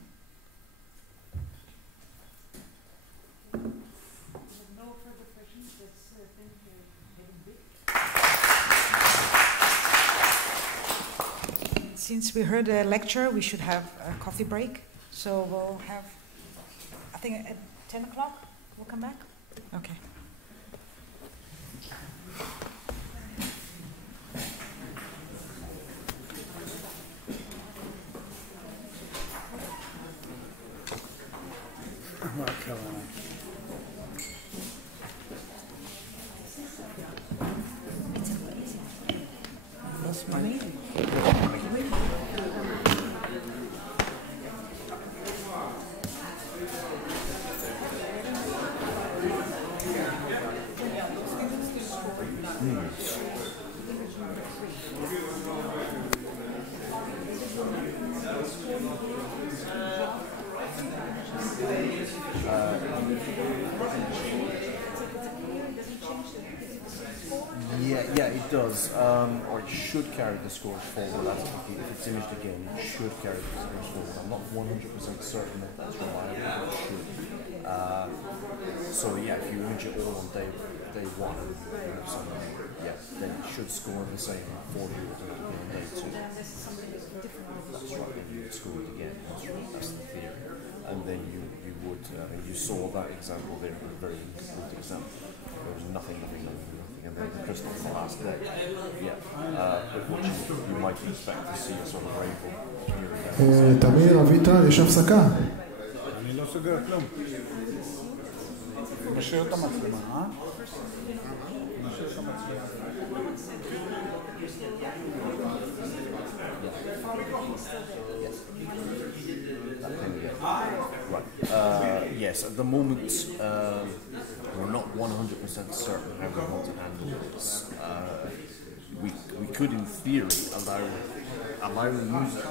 No further questions. That's getting big. Since we heard a lecture, we should have a coffee break. So we'll have, I think at 10 o'clock, we'll come back? Okay. That's my Yeah, it does, or it should carry the scores forward. If it's imaged again, it should carry the scores forward. I'm not 100% certain that that's reliable, but it should. So yeah, if you image it all on day one, then it should score the same for you as it did on day two. That's right, and you would score it again. That's right, that's the theory. And then you would, you saw that example there, a very good example. There was nothing. And then the crystal on the last day. But what you might expect to see a sort of rainbow. תמיר, אביטל, יש הפסקה. אני לא סוגר כלום. משאיר את המצלמה, אה? משאיר את המצלמה. Right. Yes, at the moment, we're not 100% certain how we want to handle this. We could, in theory, allow the user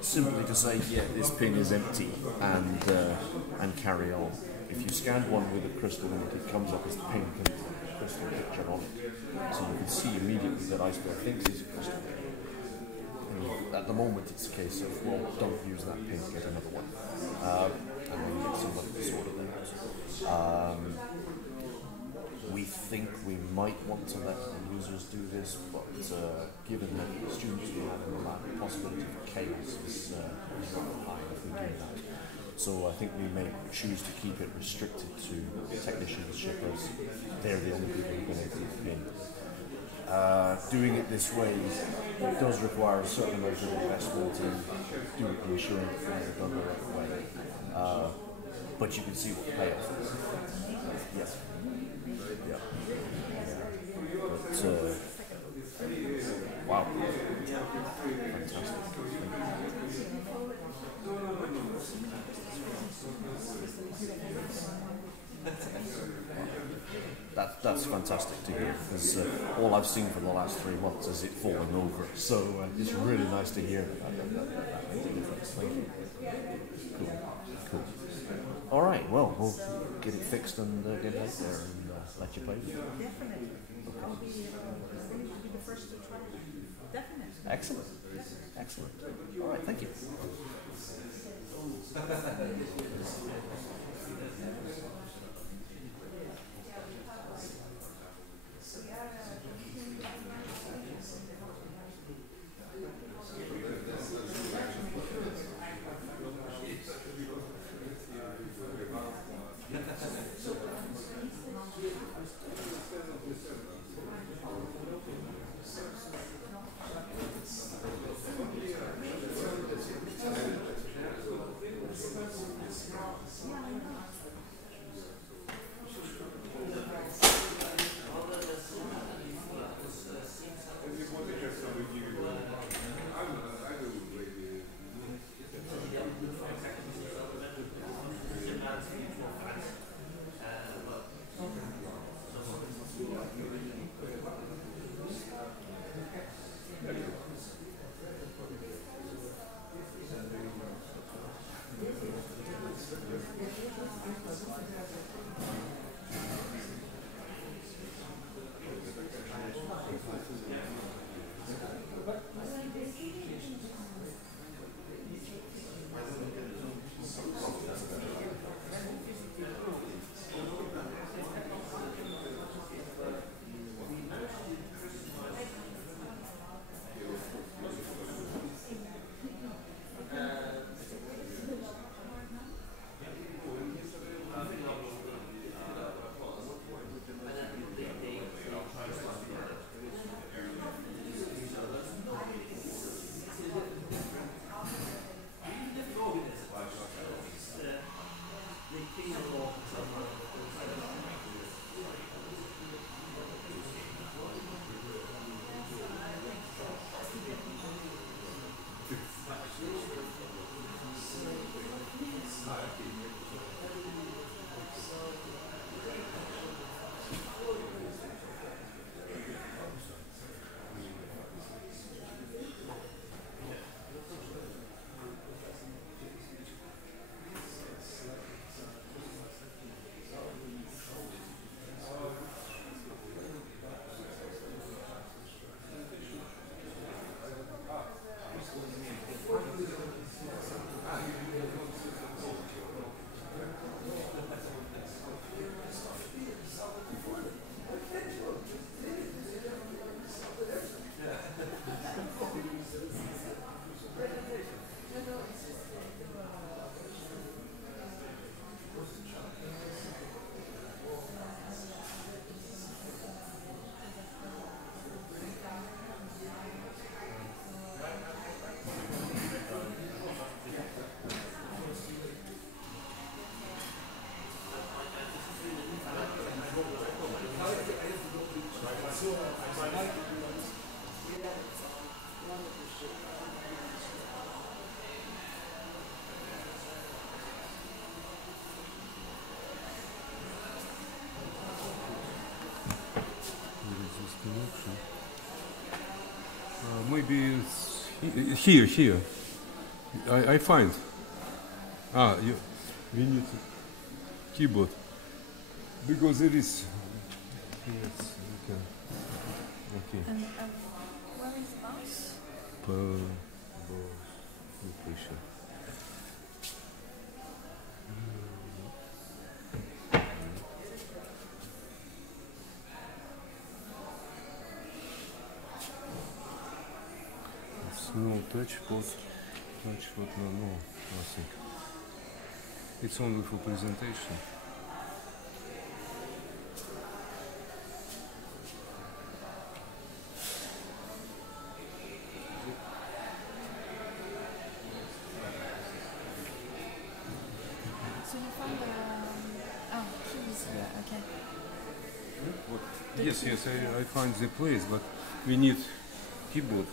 simply to say, yeah, this pin is empty, and carry on. If you scanned one with a crystal in it, it comes up as the pink and the crystal picture on it. So you can see immediately that iSpy thinks it's a crystal pin. At the moment, it's a case of, well, don't use that pin, get another one. And then get somebody to sort it out. We think we might want to let the users do this, but given that the students we have in the lab, the possibility for chaos is not high if we do that. So I think we may choose to keep it restricted to technicians, shippers. They're the only people who can empty the pin. Doing it this way, it does require a certain amount of investment in ensuring that things are done the right way. But you can see what the payoff is. Yes. Yeah. But, wow. Fantastic. That's fantastic to hear, because all I've seen for the last 3 months is it falling over. So it's really nice to hear that difference. Thank you. Cool. All right. Well, we'll get it fixed and get it out there and let you play with it. Definitely. I'll be ready to be the first to try it. Definitely. Excellent. All right. Thank you. maybe it's here. I find. We need keyboard because it is. Yes, we can. Okay. And where is the mouse? Location. No touchpad, no, nothing. It's only for presentation. So you found keys here, okay. Yes, I find the place, but we need keyboard.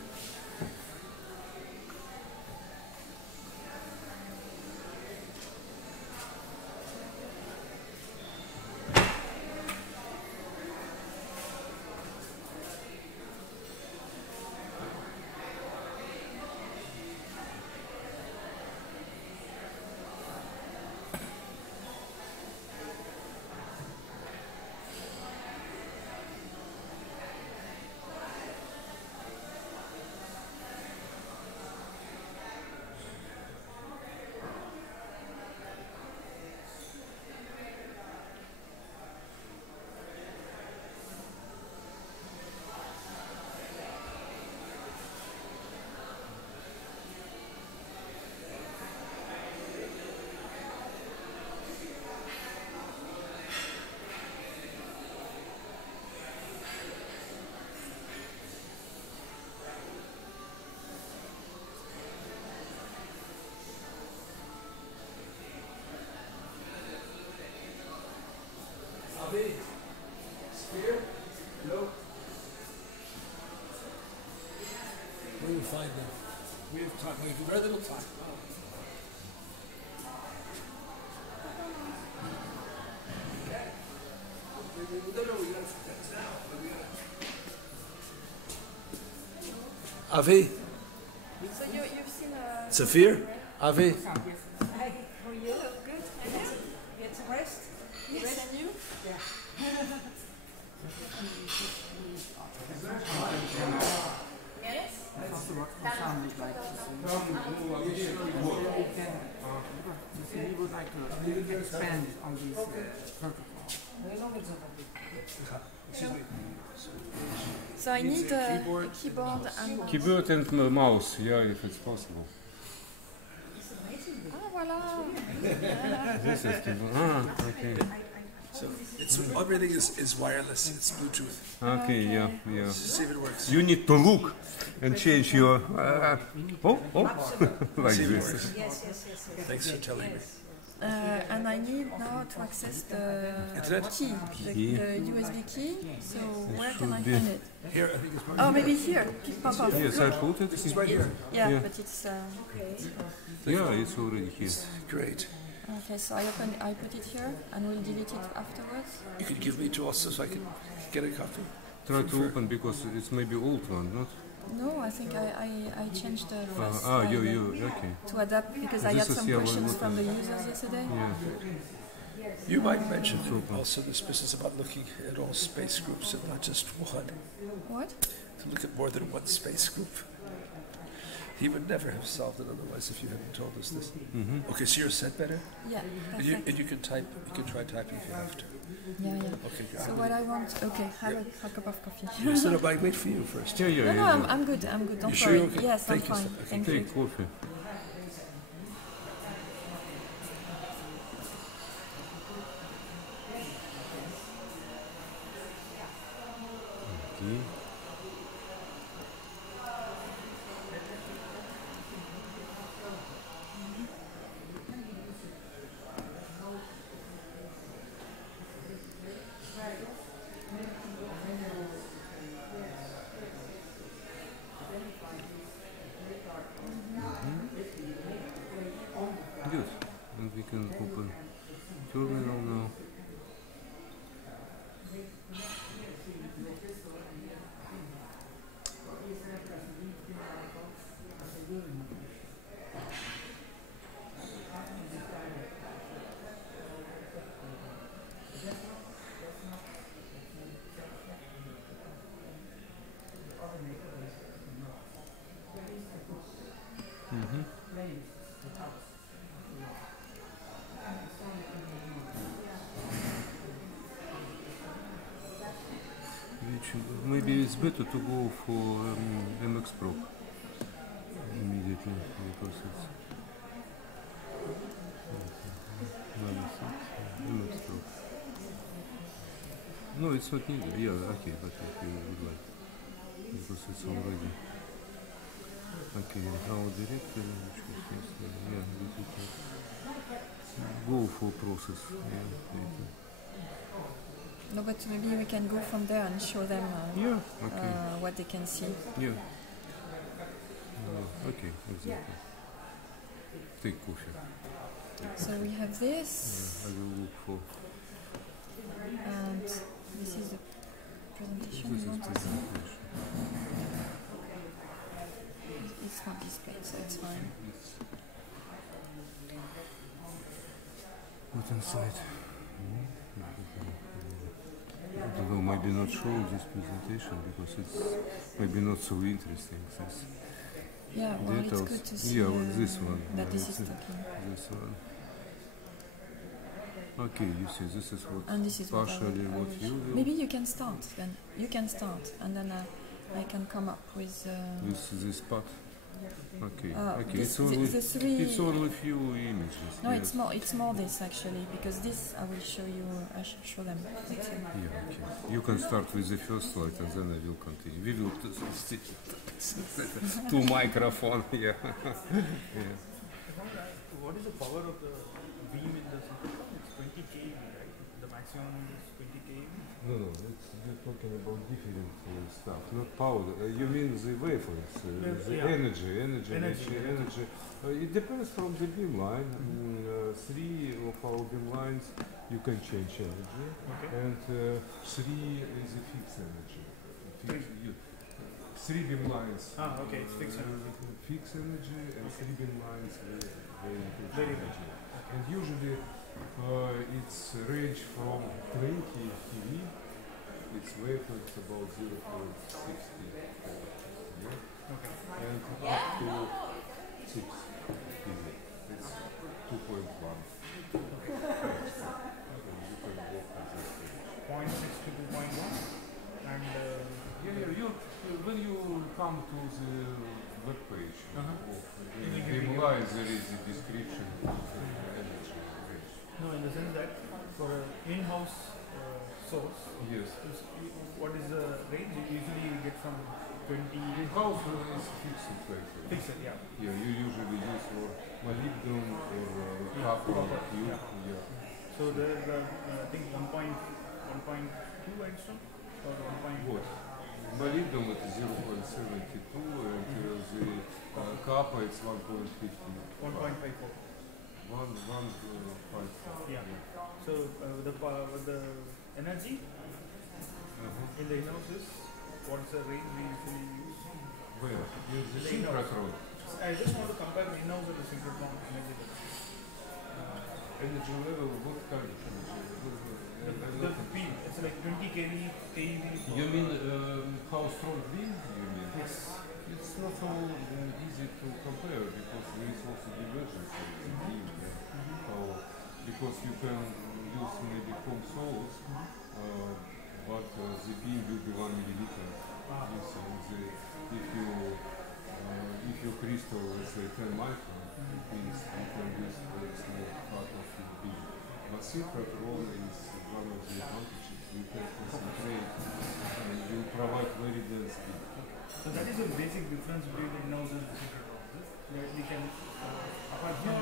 Sphere? No. Where do we find them? We have time. We have very little time. Avi, So you've seen a... Zafir, Avi. Hi, how are you? Good, and you? Get some rest? Yes, and you? Yes? We would like to expand on these protocols. So I need a keyboard and... Keyboard and mouse, yeah, if it's possible. Ah, voilà! This is keyboard. Okay. So it's everything is wireless. It's Bluetooth. Okay, yeah. See if it works. You need to look and change your like See if it this. works. Yes. Thanks for telling me. And I need now to access the Internet? key, the USB key. So where can I be. find it? Here, I think it's Oh, maybe here. Pop up. Yes, I put it. This is right here. Yeah, Yeah. but it's... Yeah, it's already here. Great. Okay, so I put it here and we'll delete it afterwards. You could give me to also so I can get a copy. Try to open because it's maybe old one, not? No, I think I changed the first okay. to adapt because I This had is some here, questions what- from the users yesterday. Yeah. You might mention also this business about looking at all space groups and not just one. What? To look at more than one space group. He would never have solved it otherwise if you hadn't told us this. Okay, so you're set better? Yeah, And perfect. you can type, you can try typing if you have to. Yeah. Okay, So what I want, okay, have a cup of coffee. Yes, no, I wait for you first. No, I'm good, don't You sure worry. you're okay? Yes, Thank you, I'm fine. sir. Okay, Thank you. Take coffee. Okay. Good. And we can open terminal now. maybe it's better to go for MX Pro immediately because it's MX Pro. No, it's not needed. Yeah, okay, but if you would like, because it's already okay. Our director, yeah, this is go for process. Yeah, No, but maybe we can go from there and show them what they can see. Yeah. Okay, exactly. Take coffee. So we have this. Yeah, I will look for. And this is the presentation This we is want to see. presentation. It's not displayed, so it's fine. What's inside? I don't know, maybe not show this presentation because it's maybe not so interesting. This Yeah, well, it's good to see this one. that this is talking. This one. Okay, you see, this is what And this is partially what you will. Maybe you can start then. You can start, and then I can come up with. This part. Okay, okay. This, it's only the three. It's only few images. No, yes. it's more. It's more this actually, because this I will show you. I shall show them. Yeah, okay. You can start with the first slide and then I will continue. We will stick to microphone here. Yeah. What is the power of the beam in the synchrotron? It's 20 kV, right? The maximum is 20 kV? No, you're talking about different stuff, not power. You mean the wavelengths, the energy. It depends from the beam line. Three of our beam lines you can change energy, and three is a fixed energy. Three beam lines. It's fixed energy. Fixed energy, and three beam lines very energy. And usually it's range from 20 kV. Its wavelength about 0.60, yeah? And up to 6 kV. It's 2.1. 0.6 to 2.1, and when you come to the web page of beam lines, there is a description of the energy range. No, in the sense that for an in-house source, yes. What is the range? Usually you get from 20. In-house is fixed wavelength. Fixed, yeah. Yeah, you usually use for molybdenum or copper. Yeah. So there is I think 1.2 angstrom or 1. What? Molybdenum is 0.72 and the copper it's 1.50. 1.54. 1.54. Yeah. So the energy in the in-houses, what's the range we usually use? Where? Use the synchrotron. I just want to compare the in-house with the synchrotron energy level. Energy level, what kind of energy? The beam, it's like 20 kV. You mean how strong beam? You mean? Yes. It's not so easy to compare because there is also divergence of the beam. Because you can use maybe foam soles, but the beam will be 1 millimeter. If your crystal is 10 micron, means you can use a small part of the beam. But synchrotron is one of the advantages. You can concentrate and you provide very dense beam. So that is the basic difference between the in-house and the synchrotron. We can apart from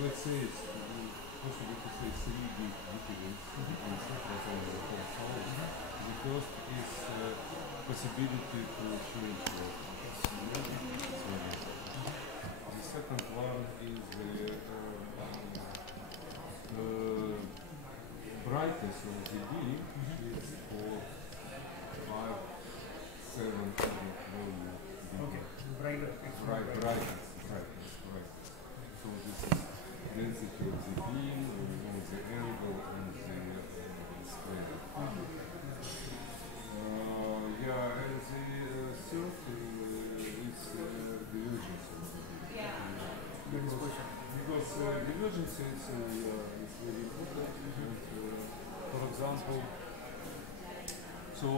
let's say it's possible to say three big differences in synchrotron and foam soles. The first is possibility to change the second one is the brightness of the beam is for 5, 7, 8 value. Okay, brightness. So this is density of the beam, the angle, and the square. And the third is divergence of the beam. Because divergence is very important. And, for example, So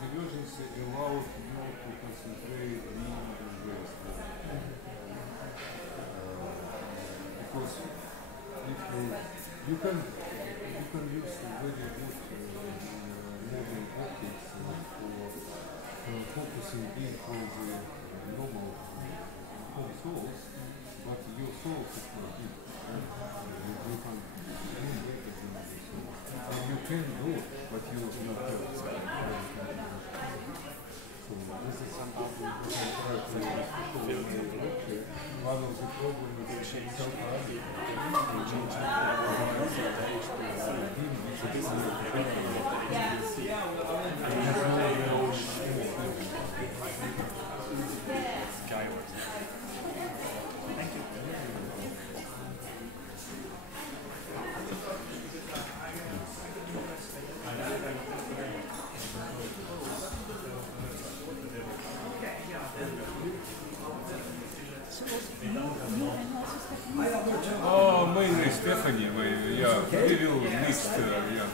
divergence allows you to concentrate in and west. Because if you can use very good moving optics for focusing in on the normal home source, but your source is not big. You can zoom better than the source. And you can do it, but you will not have it. So this is something we can try to look here. One of the problems is Thank you. Oh, mainly Stephanie, yeah, we will mix, yeah.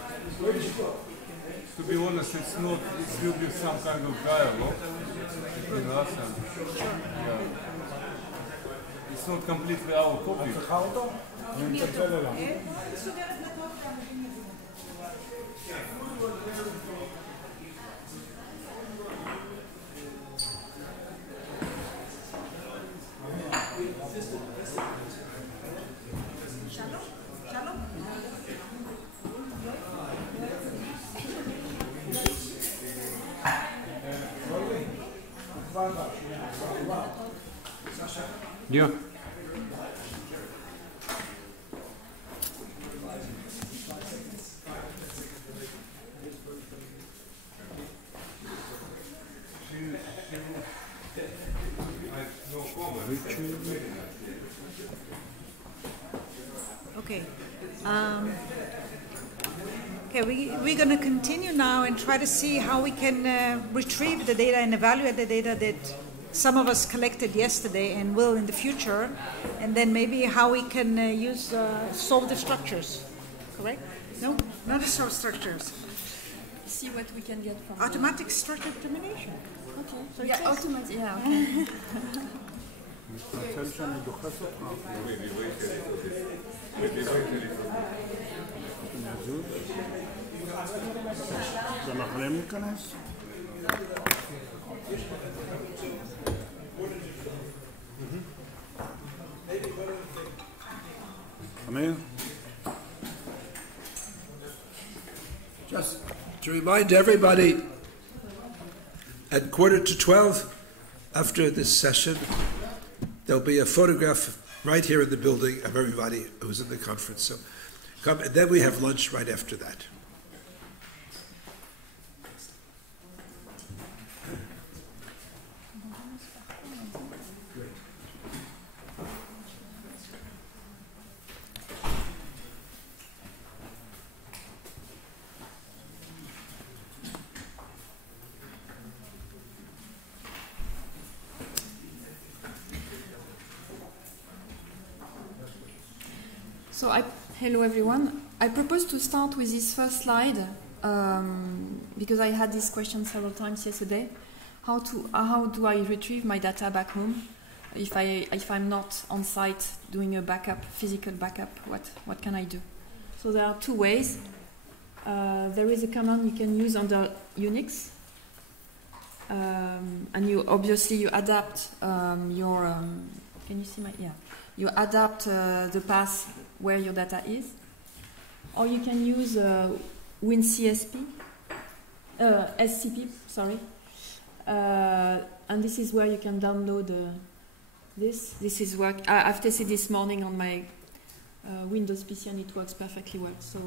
To be honest, it will be some kind of dialogue between us and, yeah. It's not completely our topic. Yeah. Okay. Okay, we're going to continue now and try to see how we can retrieve the data and evaluate the data that some of us collected yesterday and will in the future, and then maybe how we can solve the structures. Correct? No, not solve structures. See what we can get from automatic structure determination. Okay. So yeah, automatic. Yeah. Okay. Just to remind everybody, at 11:45, after this session, there'll be a photograph right here in the building of everybody who's in the conference. So come, and then we have lunch right after that. So hello everyone. I propose to start with this first slide because I had this question several times yesterday. How do I retrieve my data back home if I'm not on site doing a backup, physical backup? What can I do? So there are two ways. There is a command you can use under Unix, and you adapt your. Can you see my? Yeah. You adapt the path where your data is, or you can use WinCSP, SCP, sorry, and this is where you can download this. This is work. I've tested this morning on my Windows PC and it works perfectly well. So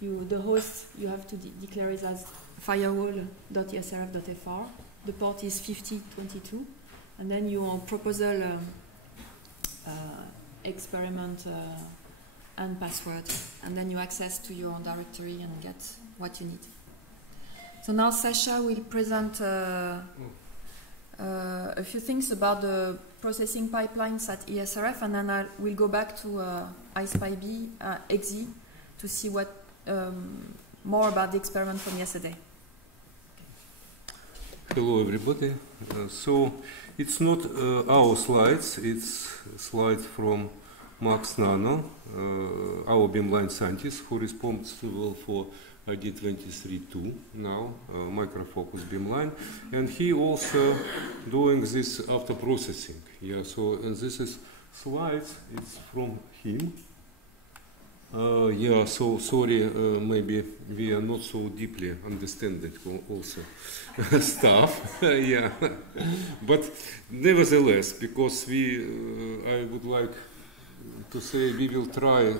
the host, you have to declare it as firewall.esrf.fr. The port is 5022, and then your proposal experiment and password, and then you access to your directory and get what you need. So now Sasha will present a few things about the processing pipelines at ESRF, and then I will go back to ISPyB, XE, to see what more about the experiment from yesterday. Hello everybody. So it's not our slides, it's slides from Max Nano, our beamline scientist who responsible for ID23.2 now, microfocus beamline, and he also doing this after processing. Yeah, so and this is slides, it's from him. Yeah, so sorry, maybe we are not so deeply understanding also stuff, yeah. But nevertheless, because I would like to say we will try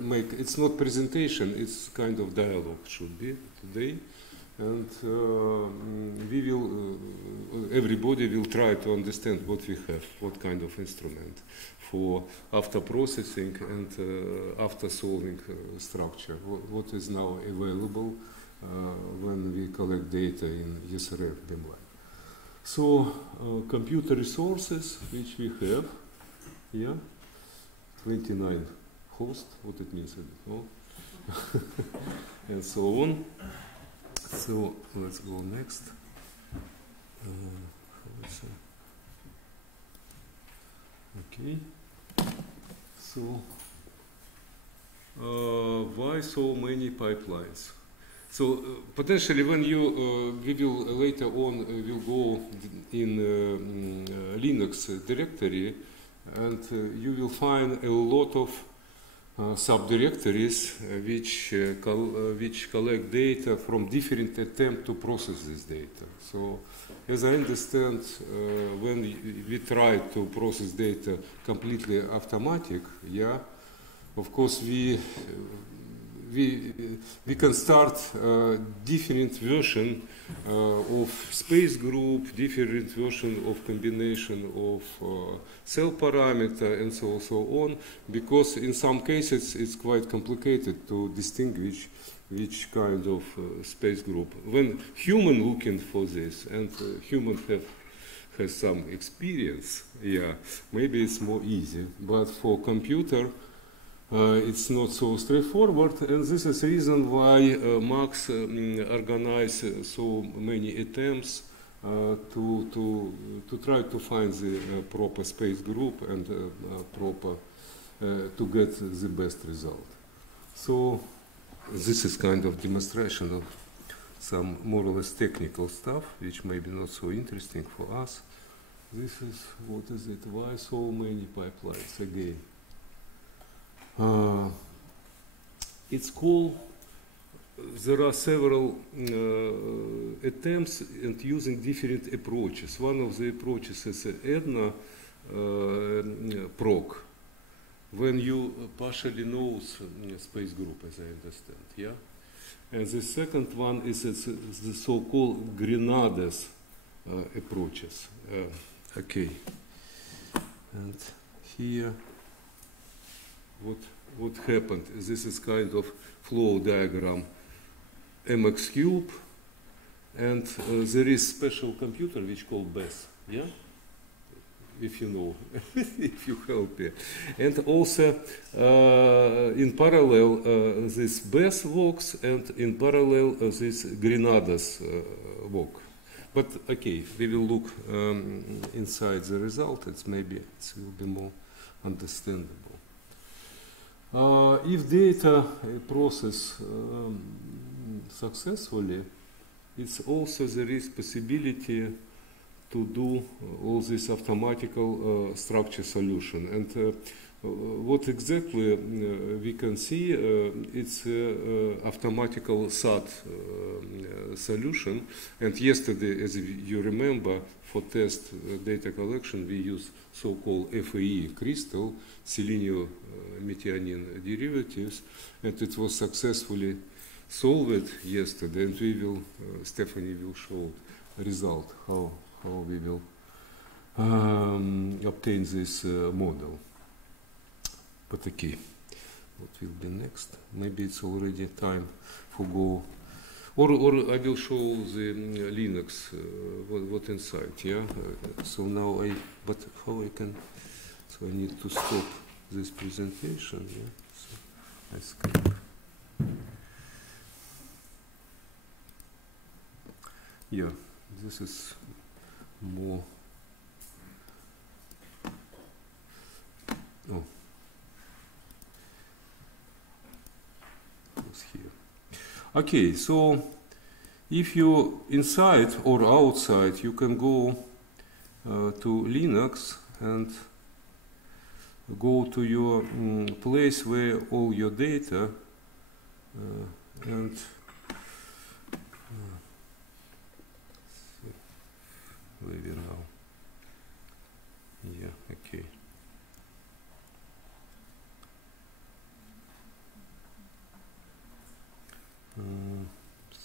make, it's not presentation, it's kind of dialogue should be today. And we will, everybody will try to understand what we have, what kind of instrument for after processing and after solving structure, what is now available when we collect data in SRF beamline. So computer resources which we have, yeah, 29 hosts, what it means, I don't know, and so on. So let's go next. Okay. So why so many pipelines? So potentially when you we will later on will go in Linux directory, and you will find a lot of subdirectories which collect data from different attempts to process this data. So, as I understand, when we try to process data completely automatic, yeah, of course we can start different version of space group, different version of combination of cell parameter and so on, because in some cases it's quite complicated to distinguish which kind of space group. When human looking for this, and human has some experience, yeah, maybe it's more easy, but for computer it's not so straightforward, and this is the reason why Max organized so many attempts to try to find the proper space group and proper to get the best result. So this is kind of demonstration of some more or less technical stuff, which may be not so interesting for us. This is, what is it? Why so many pipelines again? It's called, there are several attempts and using different approaches. One of the approaches is EDNA proc, when you partially know space group, as I understand, yeah? And the second one is the so-called Grenades approaches. Okay. And here, what happened? This is kind of flow diagram, MX cube, and there is special computer which called BESS, yeah? If you know, if you help me. And also in parallel this BESS works, and in parallel this Grenades work. But okay, we will look inside the result. It will be more understandable. If data process successfully, it's also there is possibility to do all this automatical structure solution. And what exactly we can see, it's automatical SAT solution. And yesterday, as you remember, for test data collection, we used so-called FAE crystal, selenium-methionine derivatives, and it was successfully solved yesterday. And we will, Stephanie will show result how we will obtain this model. But okay, what will be next? Maybe it's already time for go, or I will show the Linux what inside. Yeah. So now but how I can? So I need to stop this presentation. Yeah. So I skip. yeah, this is more. Oh, it was here. Okay, so if you're inside or outside, you can go to Linux and go to your place where all your data and where we are now. Yeah, okay.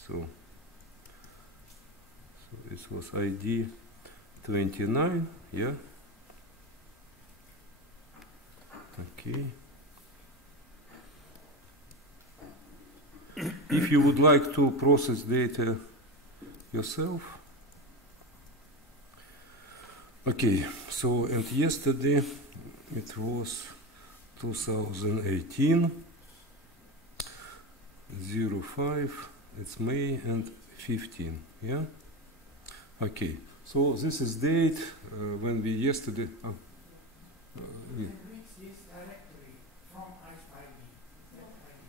So this was ID 29, yeah. Okay. If you would like to process data yourself. Okay, so and yesterday it was 2018 05, it's May and 15, yeah? Okay, so this is date when we yesterday. Yeah.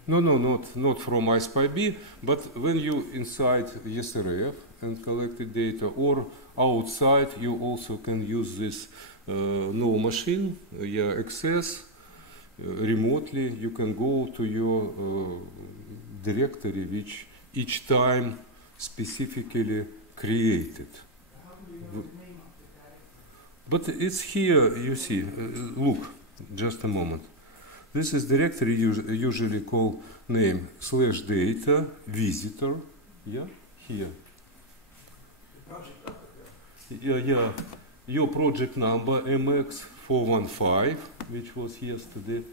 No, not from ISPy-B, but when you inside SRF and collected data, or outside, you also can use this no machine, access remotely. You can go to your directory, which each time specifically created. But it's here, you see. Look, just a moment. This is directory usually called name /data visitor. Yeah, here. Yeah. Your project number MX415, which was yesterday.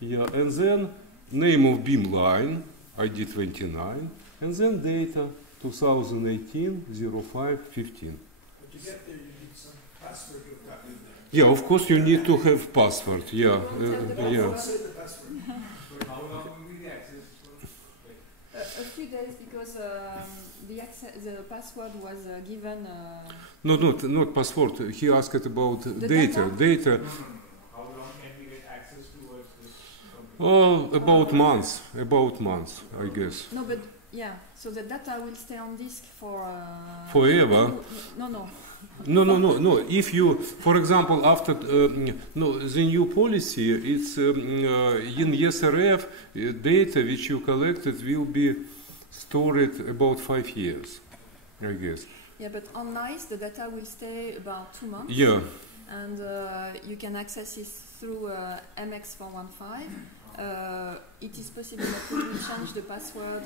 Yeah, and then name of beamline ID 29, and then data 2018 05 15. But to get there, you need some password you've got in there. Yeah, of course you need to have password. Yeah, yeah. How long will be the access? A few days, because the password was given. No, not password. He asked about The data. data? How long can we get access towards this computer? Oh, about months, I guess. No, but yeah. So the data will stay on disk for. Forever. No. No. If you, for example, after the new policy, it's in SRF data which you collected will be stored about 5 years, I guess. Yeah, but on NICE the data will stay about 2 months. Yeah. And you can access it through MX415. It is possible that we will change the password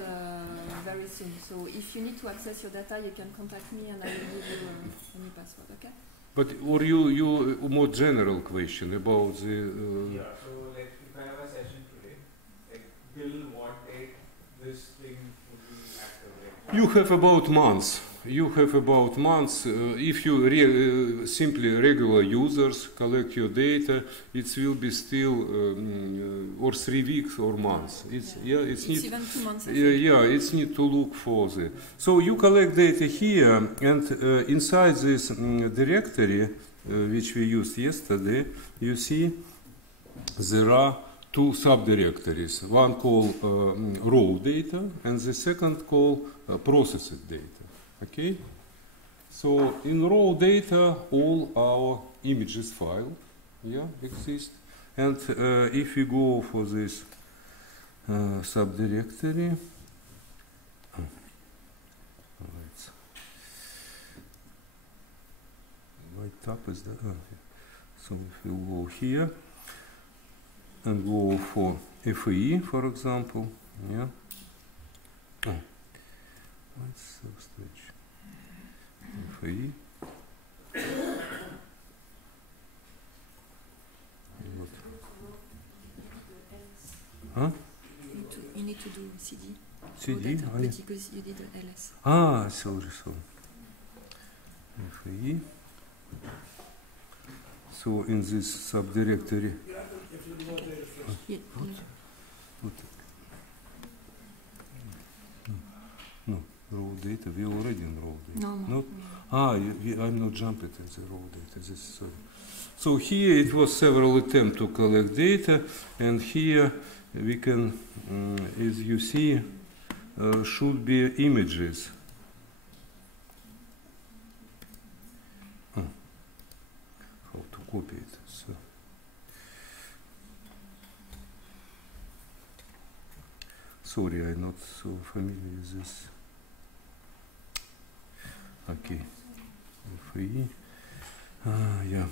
very soon. So if you need to access your data, you can contact me and I will give you a new password, okay? But or you more general question about the... Yeah, so like if I have a session today, like till what date this thing would be active? Like, You have about months. If you simply regular users collect your data, it will be still or 3 weeks or months. It's need, even 2 months. It's need to look for the. So you collect data here, and inside this directory, which we used yesterday, you see there are 2 subdirectories. One called raw data, and the second called processed data. Okay, so in raw data, all our images file, exist, and if we go for this subdirectory, right tab is that. So if you go here and go for FAE, for example, Let's switch. FAE. Huh? You need to do CD. CD? Because you did LS. Sorry. FAE. So in this subdirectory. No, raw data. We already in raw data. No, no. Not? Ah, I'm not jumping in the raw data. This is sorry. So here it was several attempts to collect data, and here we can, as you see, should be images. How to copy it? So. Sorry, I'm not so familiar with this. Okay, FE. Yeah.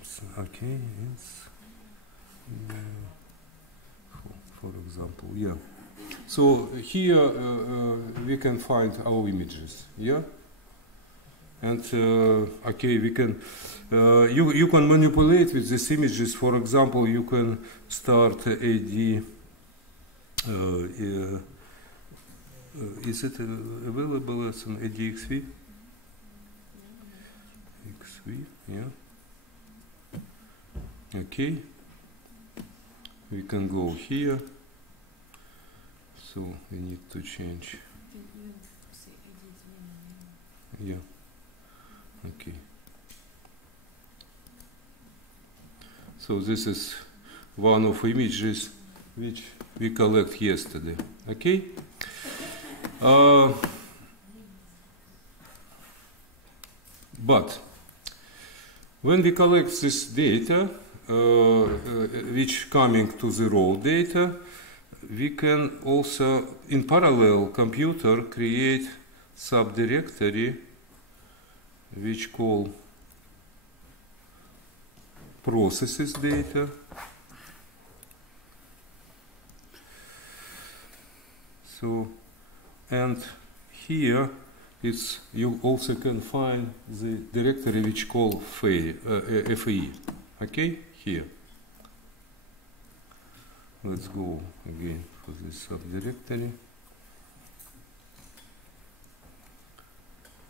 It's okay. It's for example, yeah. So here we can find our images. Yeah. And okay, we can you can manipulate with these images. For example, you can start AD. Is it available as an ADXV? XV, yeah. Okay. We can go here. So we need to change. Yeah. Okay. So this is one of images which we collect yesterday. Okay. But when we collect this data, which coming to the raw data, we can also, in parallel, computer create subdirectory which call processes data. So, and here it's you also can find the directory which call FE. Okay, here. Let's go again for this subdirectory.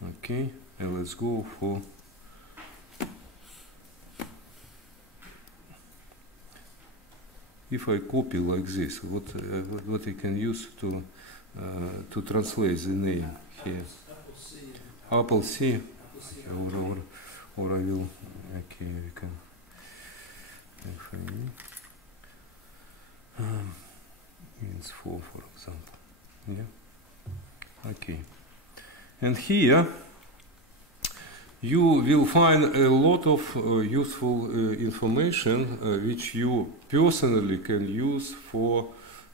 Okay, and let's go for if I copy like this, what I can use to translate the name here. Apple C. Or I will. Okay, we can. Means 4, for example. Yeah. Okay. And here you will find a lot of useful information which you personally can use for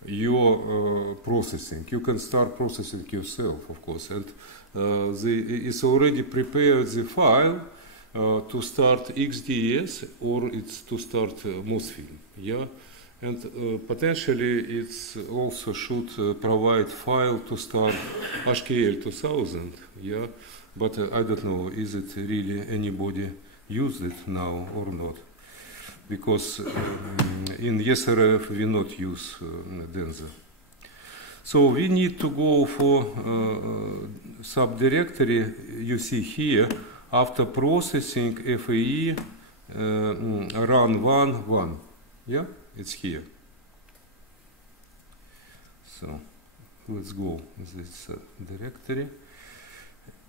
your processing. You can start processing yourself, of course, and it's already prepared the file to start XDS or it's to start MOSFilm. Yeah. And potentially it's also should provide file to start HKL 2000, yeah, but I don't know, is it really anybody used it now or not? Because in SRF we not use Denza. So we need to go for subdirectory you see here after processing FAE run 1, yeah. It's here. So let's go with this directory.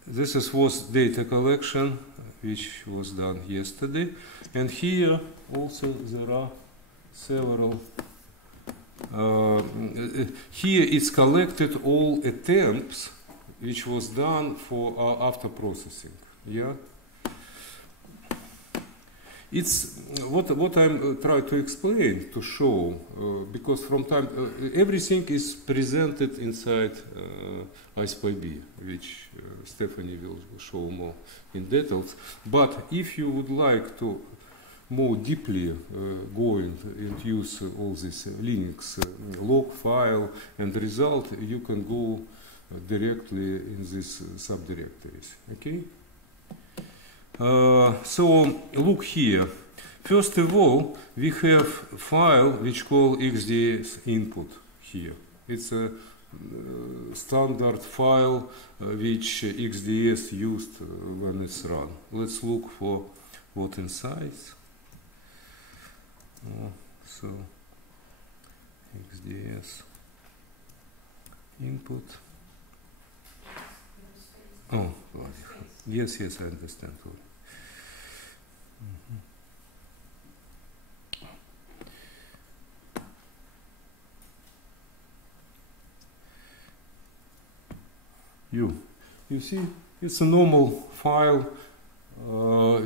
This was data collection which was done yesterday, and here also there are several. Here it's collected all attempts which was done for after processing. Yeah. It's what I'm trying to explain, to show, because from time everything is presented inside ISPB, which Stephanie will show more in details. But if you would like to more deeply go and use all this Linux log file and result, you can go directly in these subdirectories. Okay. So look here. First of all, we have file which call XDS input here. It's a standard file which XDS used when it's run. Let's look for what inside. So XDS input. Oh, yes, yes, I understand. You see, it's a normal file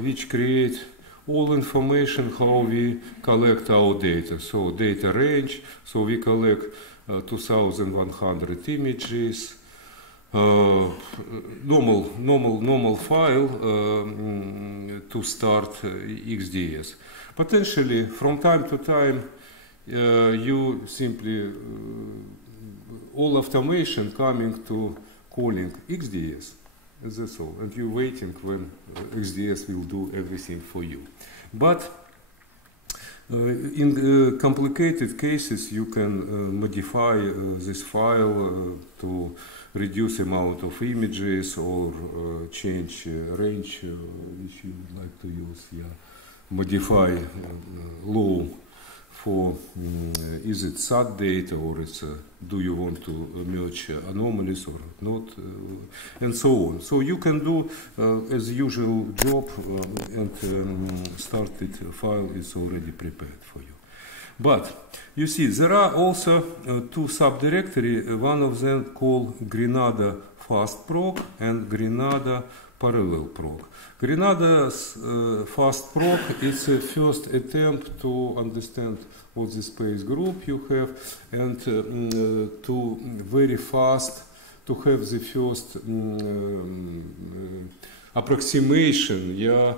which creates all information how we collect our data. So data range, so we collect 2,100 images. Normal file to start XDS. Potentially, from time to time, you simply all automation coming to calling XDS. That's all, and you're waiting when XDS will do everything for you. But in complicated cases, you can modify this file to reduce amount of images or change range which you would like to use. Yeah, modify low for is it SAT data or it's do you want to merge anomalies or not, and so on. So you can do as usual job and started file is already prepared for you. But you see, there are also two subdirectories, one of them called Grenada Fast Proc and Grenada Parallel Proc. Grenada's Fast Proc is a first attempt to understand what the space group you have and to very fast to have the first approximation, yeah,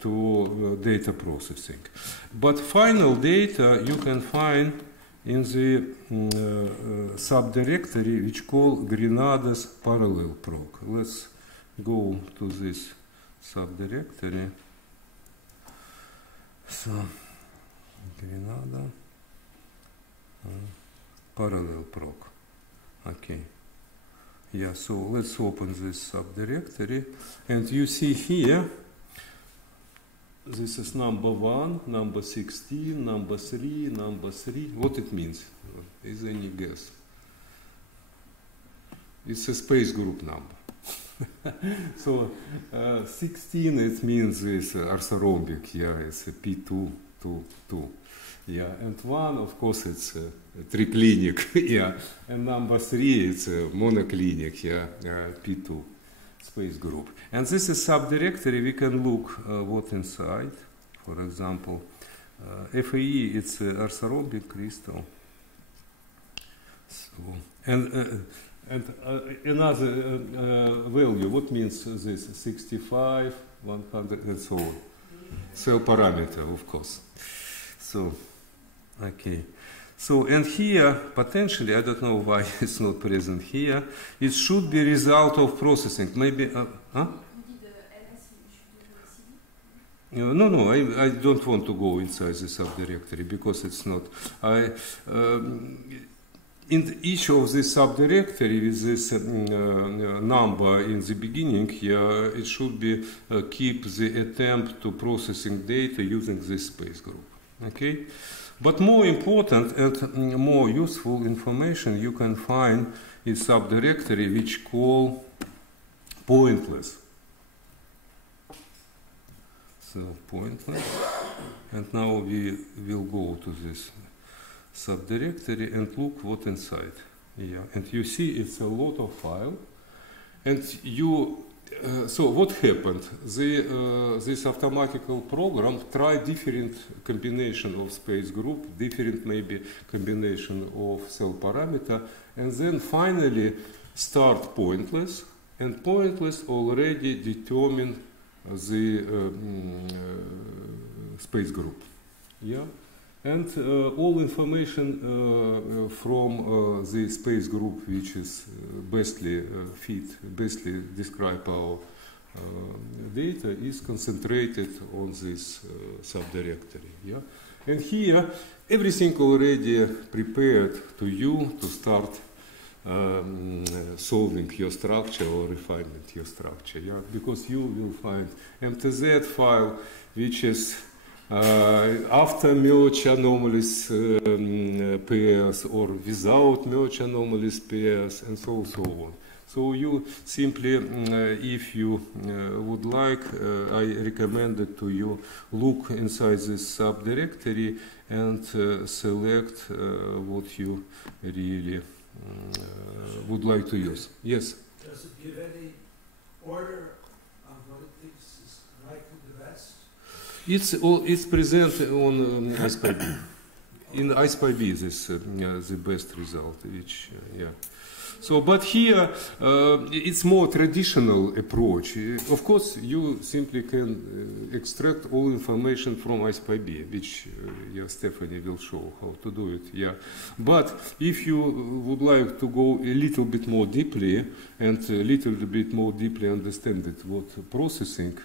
to data processing. But final data you can find in the subdirectory which called Grenada's Parallel Proc. Let's go to this subdirectory. So Grenada Parallel Proc. Okay. Yeah, so let's open this subdirectory, and you see here, this is number 1, number 16, number 3, number 3. What it means? Is any guess? It's a space group number. So 16, it means this orthorhombic, yeah, it's a P2, 2, 2. Yeah, and 1, of course, it's a triclinic, yeah, and number 3, it's a monoclinic, yeah, P2 space group. And this is subdirectory. We can look what inside. For example, FAE, it's orthorhombic crystal. So, and another value, what means this? 65, 100, and so on. Cell parameter, of course. So, okay. So, and here, potentially, I don't know why it's not present here, it should be result of processing. Maybe, huh? No, I don't want to go inside the subdirectory because it's not. In each of the subdirectory with this number in the beginning, yeah, it should be keep the attempt to processing data using this space group. Okay, but more important and more useful information you can find in subdirectory which call pointless. So pointless, and now we will go to this subdirectory and look what inside. Yeah, and you see it's a lot of file, and you. So what happened? This automatical program tried different combination of space group, different maybe combination of cell parameter, and then finally start pointless, and pointless already determine the space group. Yeah, and all information from the space group which is bestly describe our data is concentrated on this subdirectory. Yeah, and here everything already prepared to you to start solving your structure or refinement your structure. Yeah, because you will find MTZ file which is after merge anomalies pairs or without merge anomalies pairs, and so on. So you simply, if you would like, I recommend it to you look inside this subdirectory and select what you really would like to use. Yes? Does it give any order of what it thinks is likely the best? It's present on ISPyB. In ISPyB, this the best result, which yeah. So, but here it's more traditional approach. Of course, you simply can extract all information from ISPyB, which yeah, Stephanie will show how to do it. Yeah, but if you would like to go a little bit more deeply and a little bit more deeply understand it, what processing,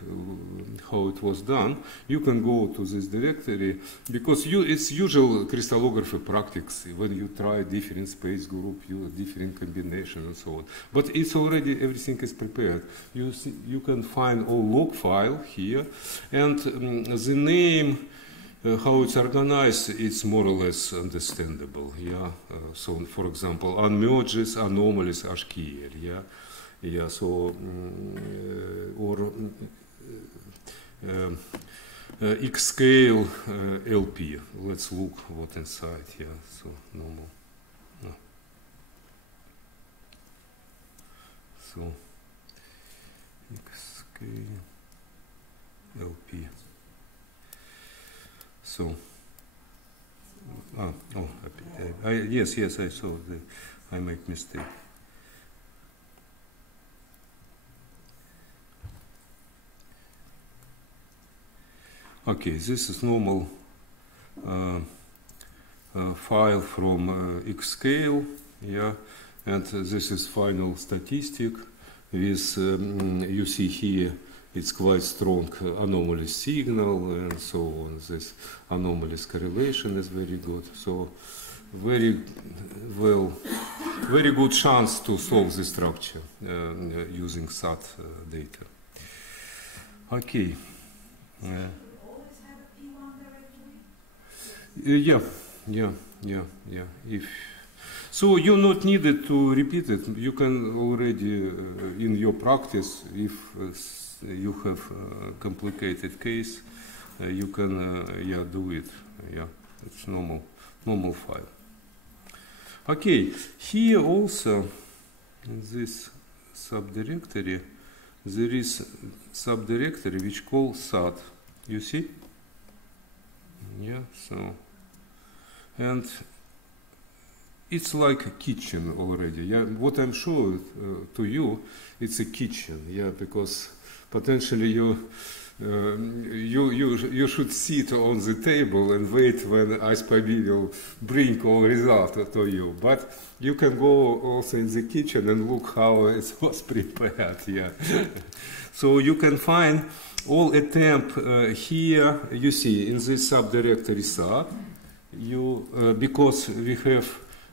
how it was done, you can go to this directory because it's usual crystallography practice when you try different space group, use different combinations and so on. But it's already, everything is prepared. You can find all log file here, and the name, how it's organized, it's more or less understandable. Yeah. So, for example, unmerges, anomalies, HKL. Yeah. Yeah. So, or X-scale LP. Let's look what inside. Yeah. So normal. So, X-scale LP. So, yes, I saw I make mistake. Okay, this is normal file from X-scale, yeah. And this is final statistic with, you see here, it's quite strong anomalous signal and so on. This anomalous correlation is very good. So very good chance to solve the structure using SAT data. Okay. Yeah. So you're not needed to repeat it. You can already, in your practice, if you have a complicated case, you can do it. Yeah, it's normal file. Okay, here also in this subdirectory, there is subdirectory which calls SAT. You see? Yeah. So, and it's like a kitchen already. Yeah, what I'm showing to you, it's a kitchen. Yeah, because potentially you should sit on the table and wait when ISPyB will bring all result to you. But you can go also in the kitchen and look how it was prepared. Yeah. So you can find all attempt here. You see in this subdirectory SAT. Because we have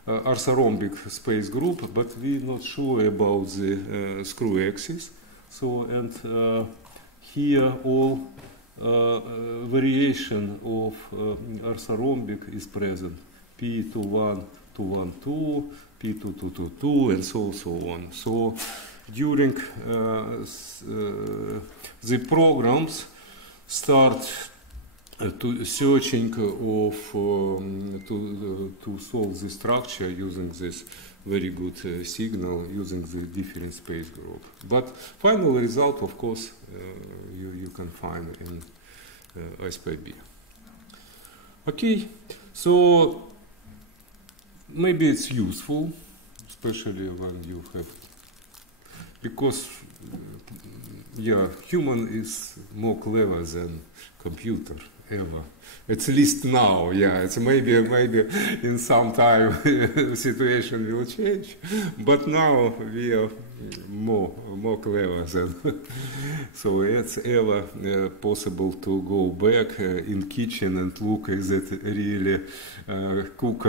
orthorhombic space group, but we're not sure about the screw axis. So, and here all variation of orthorhombic is present. P21, 212, P2222, and so on. So during the programs start to searching of to solve the structure using this very good signal using the different space group. But final result, of course, you can find in ISPyB. Okay, so maybe it's useful, especially when you have, because yeah, human is more clever than computer. Ever, at least now, yeah. It's maybe in some time the situation will change, but now we are more clever than. So it's ever possible to go back in kitchen and look is it really cook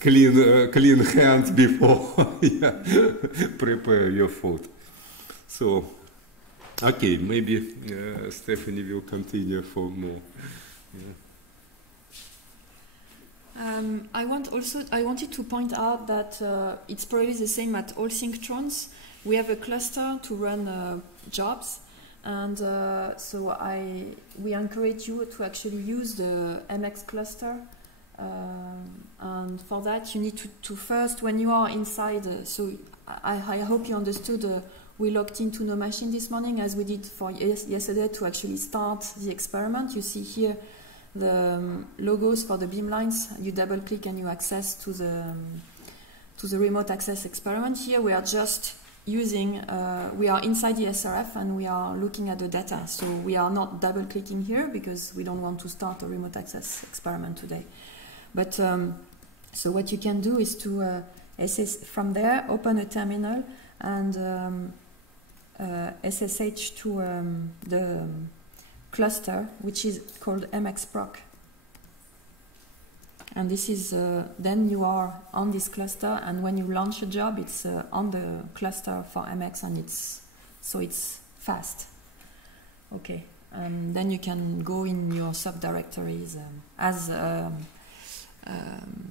clean hand before prepare your food. So. Okay, maybe Stephanie will continue for more. I wanted to point out that it's probably the same at all Synchrotrons. We have a cluster to run jobs, and so we encourage you to actually use the MX cluster. And for that, you need to first, when you are inside, so I hope you understood, we logged into No Machine this morning, as we did for yesterday, to actually start the experiment. You see here the logos for the beamlines. You double click and you access to the remote access experiment. Here we are just using, we are inside the SRF and we are looking at the data. So we are not double clicking here because we don't want to start a remote access experiment today. But so what you can do is to from there, open a terminal and SSH to the cluster, which is called MXproc. And this is, then you are on this cluster, and when you launch a job, it's on the cluster for MX, and it's fast. Okay, and then you can go in your subdirectories as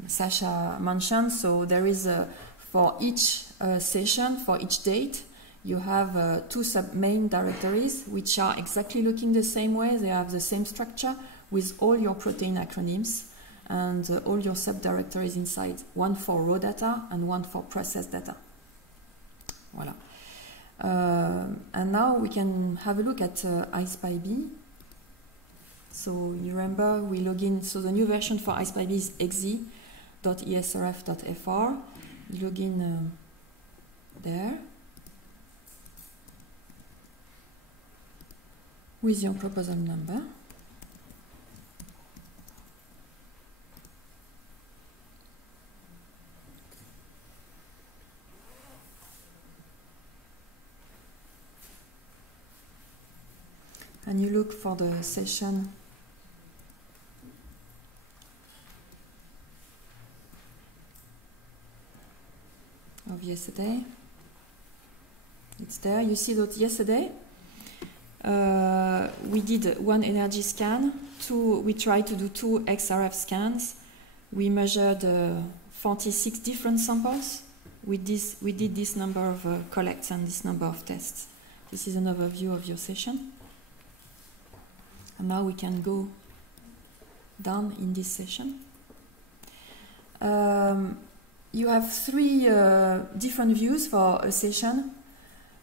Sasha mentioned. So there is for each session, for each date, you have two main directories which are exactly looking the same way. They have the same structure with all your protein acronyms and all your subdirectories inside. One for raw data and one for processed data. Voilà. And now we can have a look at iSpyB. So you remember we log in. So the new version for iSpyB is exe.esrf.fr. You log in there with your proposal number. And you look for the session of yesterday. It's there. You see that yesterday we did one energy scan. We tried to do 2 XRF scans. We measured 46 different samples. We did this number of collects and this number of tests. This is an overview of your session. And now we can go down in this session. You have 3 different views for a session.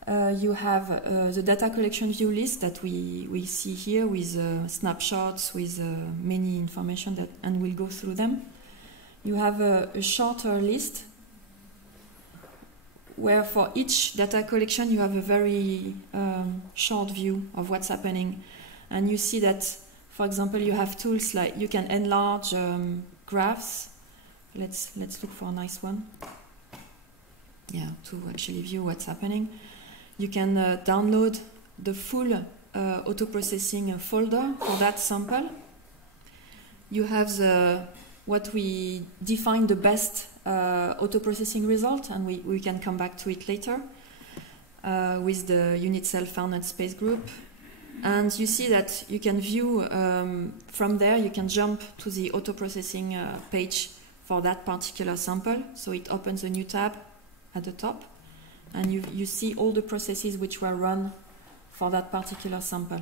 You have the data collection view list that we see here with snapshots, with many information, and we'll go through them. You have a shorter list where for each data collection you have a very short view of what's happening. And you see that, for example, you have tools like you can enlarge graphs. Let's look for a nice one. Yeah, to actually view what's happening. You can download the full auto-processing folder for that sample. You have what we define the best auto-processing result, and we can come back to it later with the unit cell Farnet space group. And you see that you can view from there, you can jump to the auto-processing page for that particular sample. So it opens a new tab at the top, and you see all the processes which were run for that particular sample.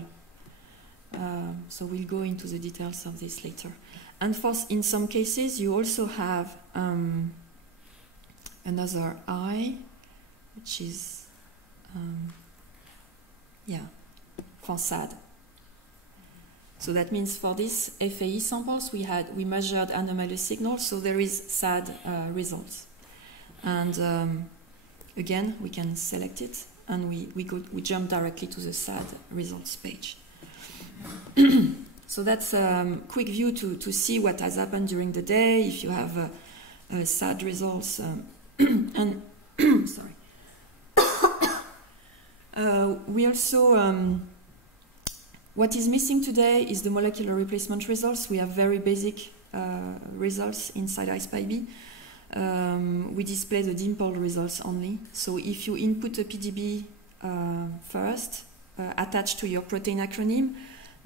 So we'll go into the details of this later. And in some cases, you also have another eye, which is, for SAD. So that means for these FAE samples, we measured anomalous signals, so there is SAD results. And again, we can select it, and we jump directly to the SAD results page. So that's a quick view to see what has happened during the day, if you have SAD results. And sorry. We also, what is missing today is the molecular replacement results. We have very basic results inside iSpyB. We display the dimpled results only. So if you input a PDB first, attached to your protein acronym,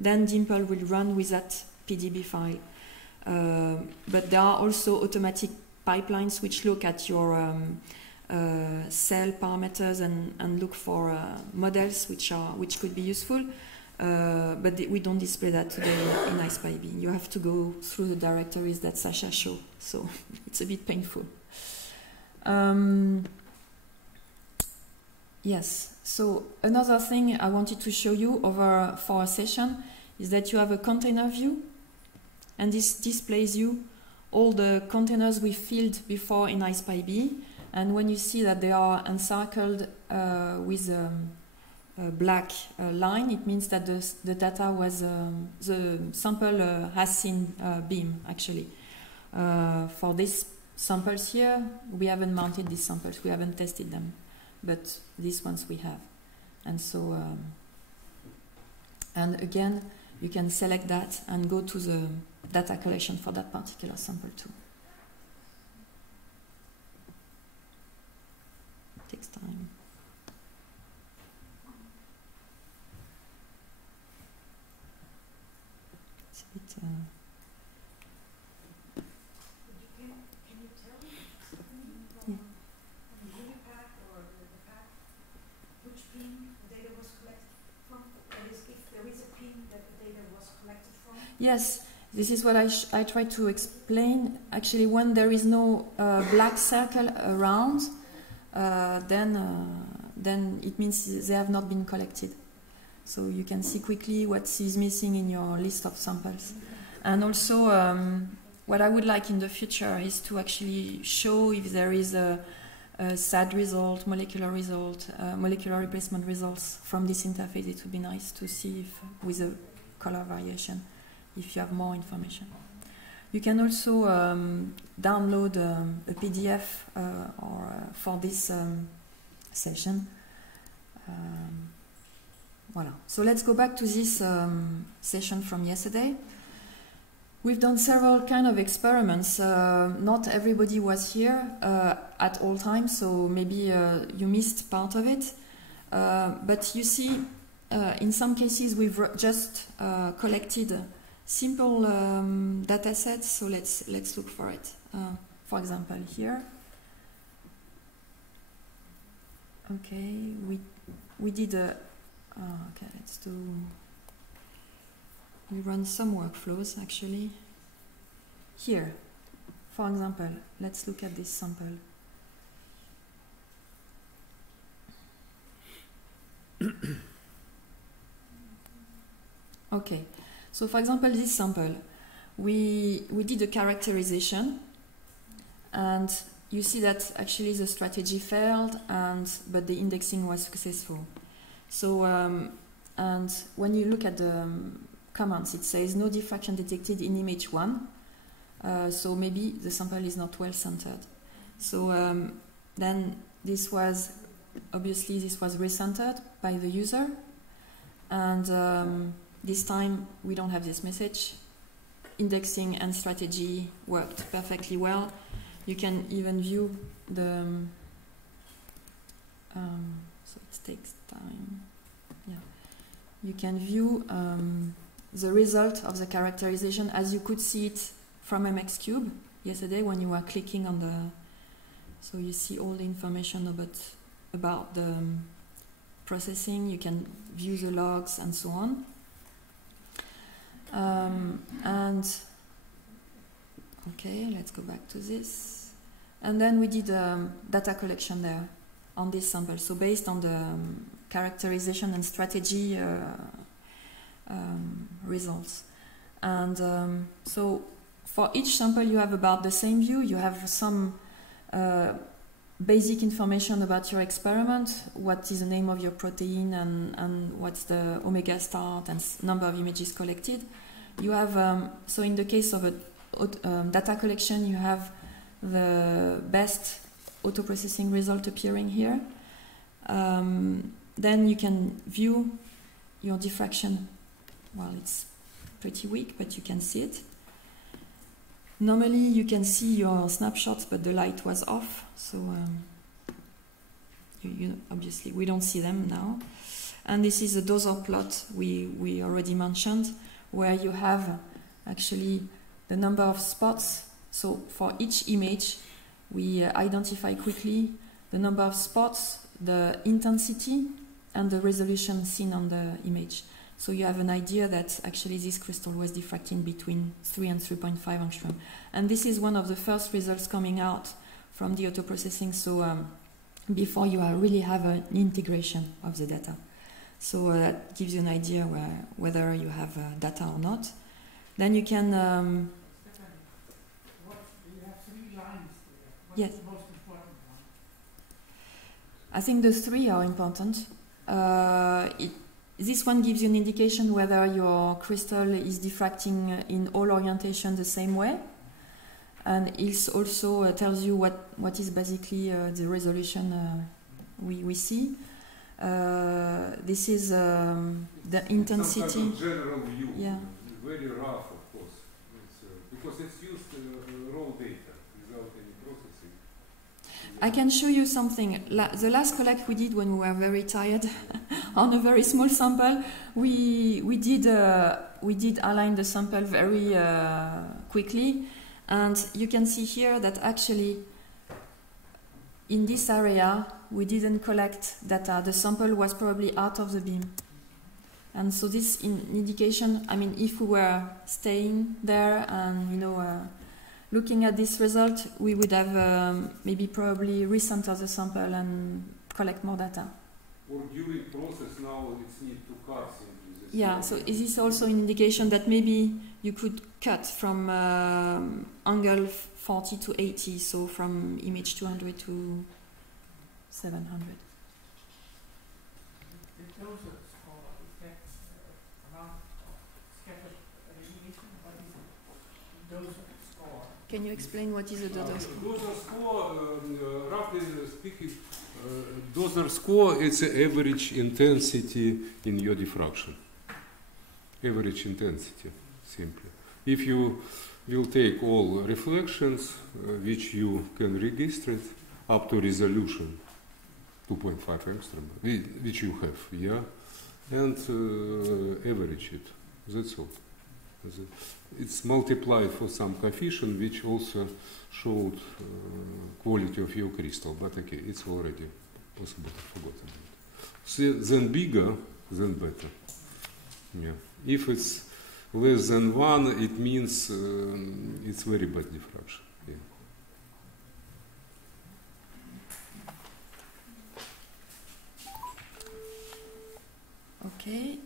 then Dimple will run with that PDB file. But there are also automatic pipelines which look at your cell parameters and look for models which could be useful. But we don't display that today in iSpyB. You have to go through the directories that Sasha showed, so it's a bit painful. Yes, so another thing I wanted to show you for a session is that you have a container view, and this displays you all the containers we filled before in iSpyB, and when you see that they are encircled with a black line, it means that the data was, the sample has seen beam, actually. For these samples here, we haven't mounted these samples, we haven't tested them, but these ones we have. And so, and again, you can select that and go to the data collection for that particular sample too. It takes time. It's a bit... Can you tell me Yeah. from the unipath or the path which pin the data was collected from? That is, if there is a pin that the data was collected from? Yes, this is what I try to explain. Actually, when there is no black circle around, then it means they have not been collected. So you can see quickly what is missing in your list of samples. And also, what I would like in the future is to actually show if there is a SAD result, molecular replacement results from this interface. It would be nice to see if, with a color variation, if you have more information. You can also download a PDF for this session. Voilà. So let's go back to this session from yesterday. We've done several kind of experiments. Not everybody was here at all times, so maybe you missed part of it. But you see, in some cases, we've just collected simple data sets. So let's look for it. For example, here. Okay, we did a. Okay, let's do. We run some workflows actually. Here, for example, let's look at this sample. Okay, so for example, this sample, we did a characterization, and you see that actually the strategy failed, but the indexing was successful. So, and when you look at the comments, it says no diffraction detected in image 1. So maybe the sample is not well centered. So then this was recentered by the user, and this time we don't have this message. Indexing and strategy worked perfectly well. You can even view the so it takes time. Yeah, you can view the result of the characterization as you could see it from MXCube yesterday when you were clicking on the. So you see all the information about the processing. You can view the logs and so on. And okay, let's go back to this. And then we did data collection there on this sample. So based on the characterization and strategy results. And so for each sample you have about the same view. You have some basic information about your experiment, what is the name of your protein and what's the omega start and number of images collected. You have, so in the case of a data collection, you have the best auto-processing result appearing here. Then you can view your diffraction. Well, it's pretty weak, but you can see it. Normally you can see your snapshots, but the light was off, so obviously we don't see them now. And this is a dosor plot we already mentioned, where you have actually the number of spots. So for each image, we identify quickly the number of spots, the intensity, and the resolution seen on the image. So you have an idea that actually this crystal was diffracting between 3 and 3.5 angstrom. And this is one of the first results coming out from the auto-processing, so before you really have an integration of the data. So that gives you an idea whether you have data or not. Then you can... you have 3 lines there. What's yes. the most important one? I think the 3 are important. This one gives you an indication whether your crystal is diffracting in all orientation the same way. And it also tells you what is basically the resolution we see. This is the intensity. Some kind of general view. Yeah. Very rough, of course. Because it's used raw data without any processing. I can show you something. The last collect we did when we were very tired on a very small sample, we did align the sample very quickly, and you can see here that actually in this area we didn't collect data. The sample was probably out of the beam, and so this indication. I mean, if we were staying there and looking at this result, we would have maybe probably recenter the sample and collect more data. Or during process now it's need to cut into this. Yeah, so is this also an indication that maybe you could cut from angle 40 to 80, so from image 200 to 700? The dosage score affects amount of scattered radiation. What is the dosage score? Can you explain what is a Dozer score? Dozer score, roughly speaking, Dozer score it's the average intensity in your diffraction. Average intensity, simply. If you will take all reflections which you can register it up to resolution 2.5 angstrom, which you have, yeah, and average it. That's all. It's multiplied for some coefficient which also showed quality of your crystal, but okay, it's already possible to forget about it. So then bigger, then better. Yeah. If it's less than 1, it means it's very bad diffraction. Yeah. Okay.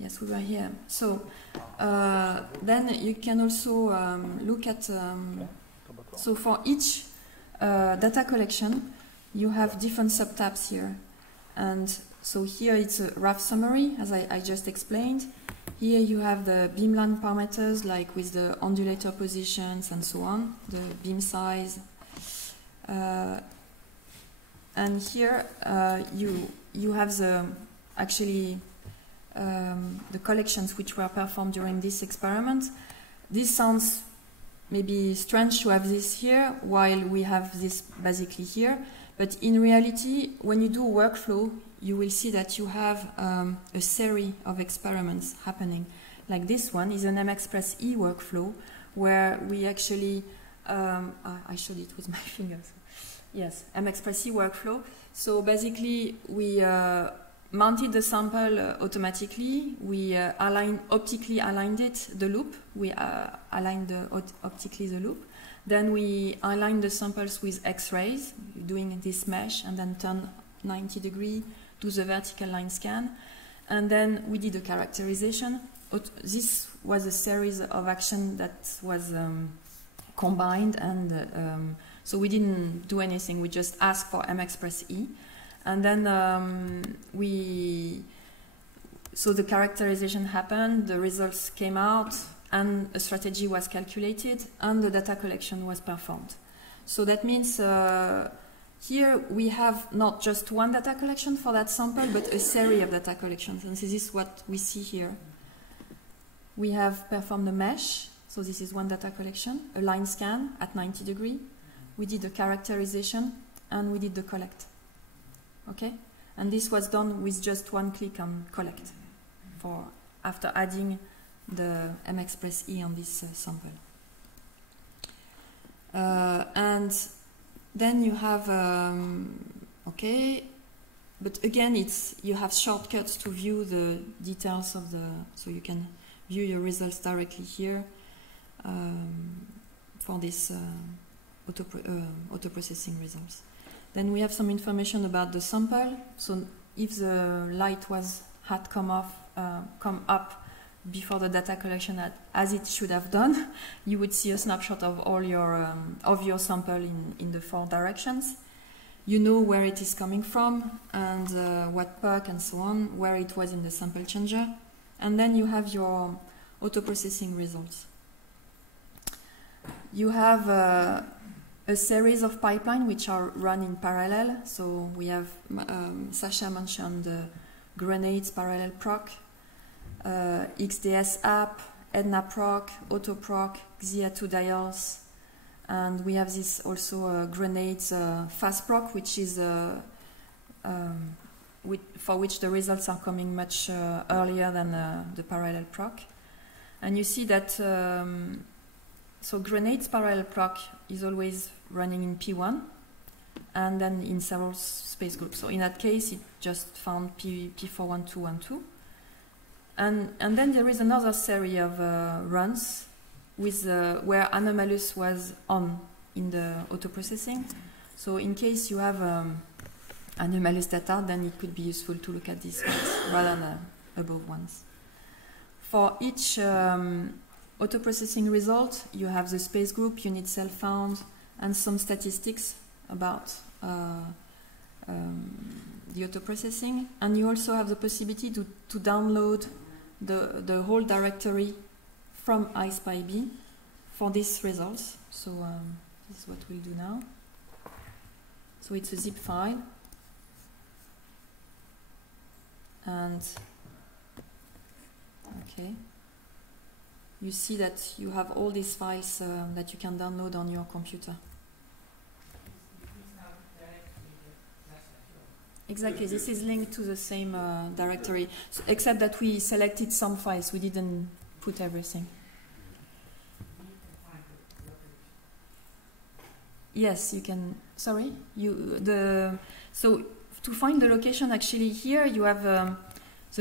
Yes, we were here. So then you can also look at, so for each data collection, you have different subtabs here. And so here it's a rough summary, as I just explained. Here you have the beamline parameters, like with the undulator positions and so on, the beam size. And here you have the actually the collections which were performed during this experiment. This sounds maybe strange to have this here while we have this basically here, but in reality, when you do a workflow, you will see that you have a series of experiments happening. Like this one is an MXpressE workflow where we actually, I showed it with my fingers. Yes, MXpressE workflow. So basically, we mounted the sample automatically. We optically aligned it, the loop. We aligned optically the loop. Then we aligned the samples with X-rays, doing this mesh, and then turn 90 degrees, do the vertical line scan. And then we did a characterization. This was a series of action that was combined, and so we didn't do anything. We just asked for MXpressE. And then so the characterization happened, the results came out, and a strategy was calculated, and the data collection was performed. So that means here we have not just one data collection for that sample, but a series of data collections. And this is what we see here. We have performed a mesh, so this is one data collection, a line scan at 90 degrees. We did the characterization, and we did the collect. Okay? And this was done with just one click on collect, after adding the M-express-E on this sample. And then you have, okay, but again, you have shortcuts to view the details of so you can view your results directly here for this auto-processing results. Then we have some information about the sample. So if the light had come up before the data collection as it should have done, you would see a snapshot of all your sample in the 4 directions. You know where it is coming from and what perk and so on, where it was in the sample changer. And then you have your auto-processing results. You have a series of pipelines which are run in parallel. So we have, Sasha mentioned the Grenades parallel proc, XDS app, Edna proc, AutoProc, Xia2 dials, and we have this also Grenades fast proc, which is for which the results are coming much earlier than the parallel proc. And you see that so Grenades parallel proc is always running in P1 and then in several space groups. So in that case, it just found P41212. And then there is another series of runs with where anomalous was on in the auto-processing. So in case you have anomalous data, then it could be useful to look at these ones rather than above ones. For each auto-processing result, you have the space group, unit cell found, and some statistics about the auto-processing. And you also have the possibility to download the whole directory from iSpy-B for these results. So this is what we'll do now. So it's a zip file. And okay, you see that you have all these files that you can download on your computer. Exactly, this is linked to the same directory, so, except that we selected some files, we didn't put everything. Yes, you can. Sorry, so to find the location, actually here you have the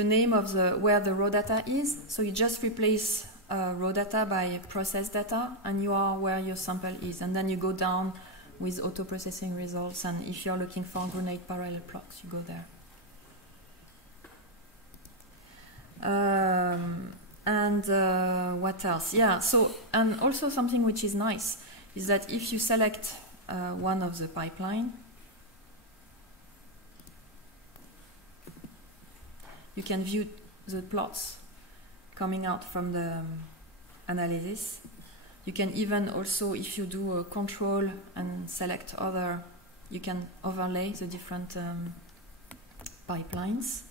name of where the raw data is. So you just replace raw data by process data, and you are where your sample is, and then you go down with auto-processing results, and if you're looking for Grenade parallel plots, you go there. And what else? Yeah, so, and also something which is nice is that if you select one of the pipeline, you can view the plots coming out from the analysis. You can even also, if you do a control and select other, you can overlay the different pipelines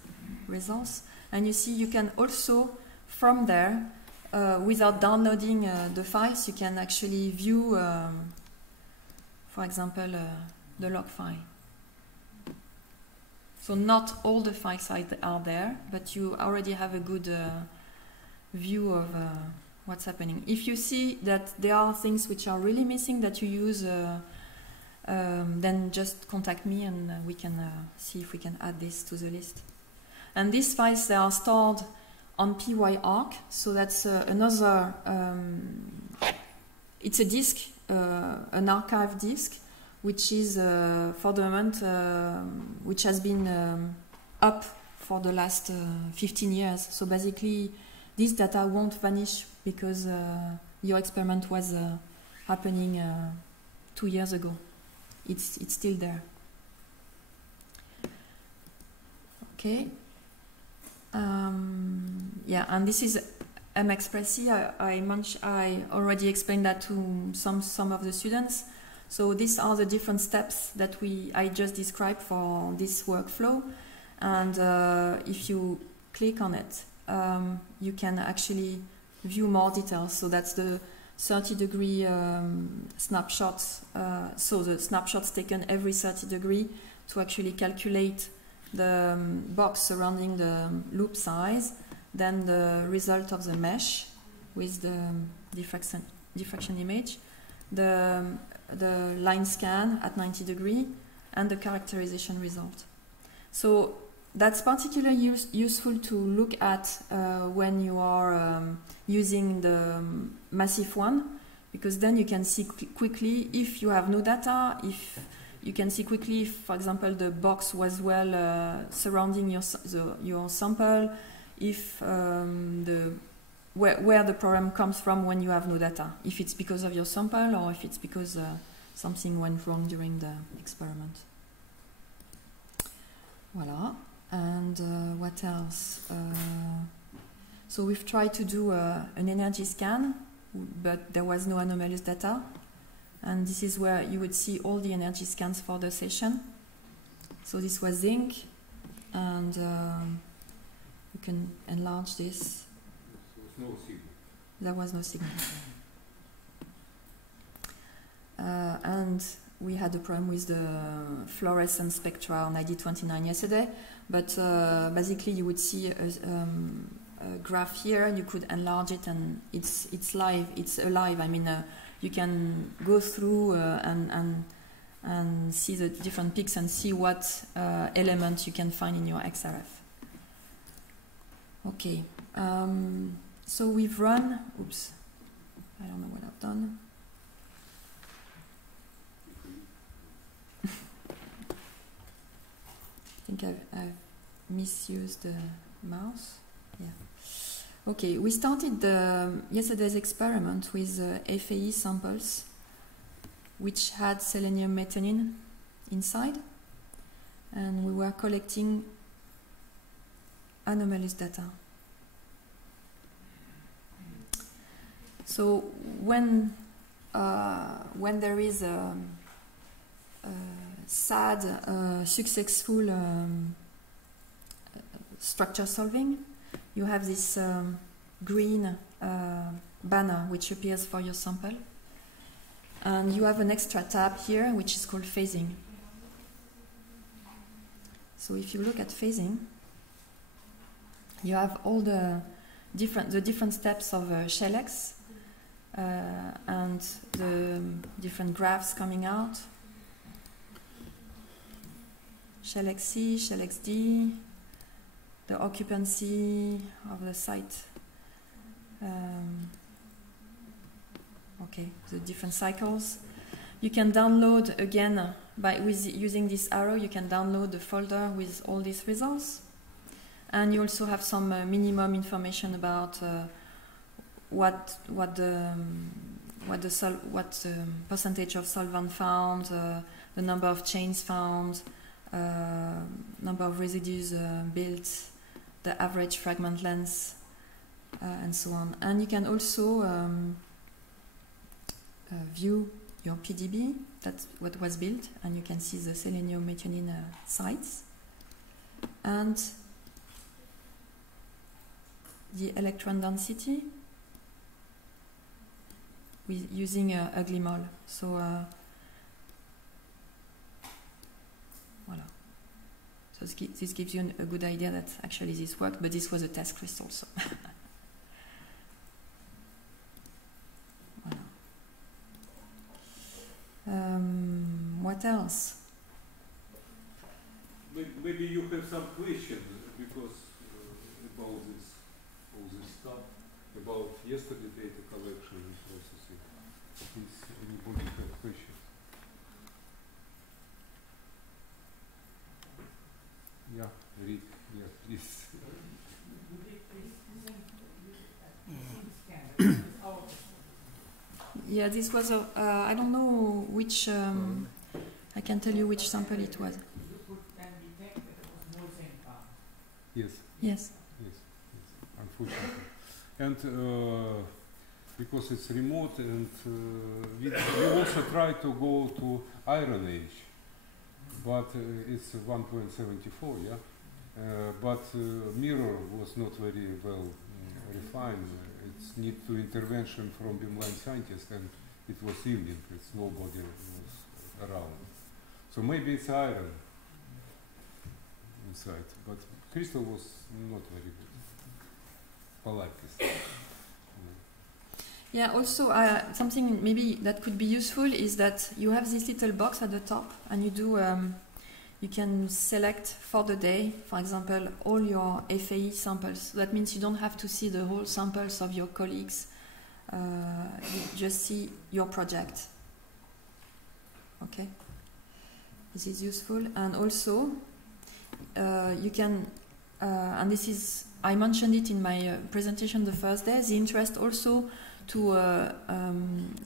results. And you see you can also, from there, without downloading the files, you can actually view, for example, the log file. So not all the files are there, but you already have a good view of what's happening. If you see that there are things which are really missing that you use, then just contact me and we can see if we can add this to the list. And these files, they are stored on PyArc, so that's another, it's a disk, an archive disk, which is for the moment, which has been up for the last 15 years. So basically, this data won't vanish because your experiment was happening 2 years ago. It's still there. Okay. Yeah, and this is M-express-E. I already explained that to some of the students. So these are the different steps that I just described for this workflow. And if you click on it, you can actually view more details. So that's the 30-degree snapshots. So the snapshots taken every 30 degrees to actually calculate the box surrounding the loop size. then the result of the mesh with the diffraction image, the line scan at 90 degrees, and the characterization result. So that's particularly useful to look at when you are using the massive one, because then you can see quickly if you have no data, if you can see quickly if, for example, the box was well surrounding your sample, if where the problem comes from when you have no data, if it's because of your sample or if it's because something went wrong during the experiment. Voila. And what else? So we've tried to do an energy scan, but there was no anomalous data. And this is where you would see all the energy scans for the session. So this was zinc, and you can enlarge this. No signal. There was no signal. And we had a problem with the fluorescent spectra on ID29 yesterday, but basically you would see a graph here, and you could enlarge it, and it's live, it's alive. I mean, you can go through and see the different peaks and see what elements you can find in your XRF. Okay. So we've run, oops, I don't know what I've done. I think I've misused the mouse. Yeah. Okay, we started yesterday's experiment with FAE samples, which had selenium methionine inside, and we were collecting anomalous data. So when there is a SAD successful structure solving, you have this green banner which appears for your sample, and you have an extra tab here which is called phasing. So if you look at phasing, you have all the different steps of ShellX, and the different graphs coming out. ShellXC, ShellXD, the occupancy of the site. Okay, the different cycles. You can download again using this arrow. You can download the folder with all these results, and you also have some minimum information about what percentage of solvent found, the number of chains found, number of residues built, the average fragment length, and so on. And you can also view your PDB, that's what was built, and you can see the selenium methionine sites, and the electron density with using ugly mole. So voila. So this gives you a good idea that actually this worked, but this was a test crystal. So voilà. What else? Maybe you have some questions because about all this stuff, about yesterday data collection and processing. Is anybody have questions? Yeah, Rick, yeah, please. Yeah, this was a, I don't know which, I can tell you which sample it was. Yes. Yes. Yes, unfortunately. And because it's remote, and we also try to go to Iron Age, but it's 1.74, yeah? But mirror was not very well refined. It needs to intervention from beamline scientist, and it was evening, it's nobody was around. So maybe it's iron inside, but crystal was not very good. polite. Yeah, also something maybe that could be useful is that you have this little box at the top and you do you can select for the day, for example, all your FAE samples. That means you don't have to see the whole samples of your colleagues. You just see your project. Okay, this is useful. And also you can, and this is, I mentioned it in my presentation the first day, the interest also to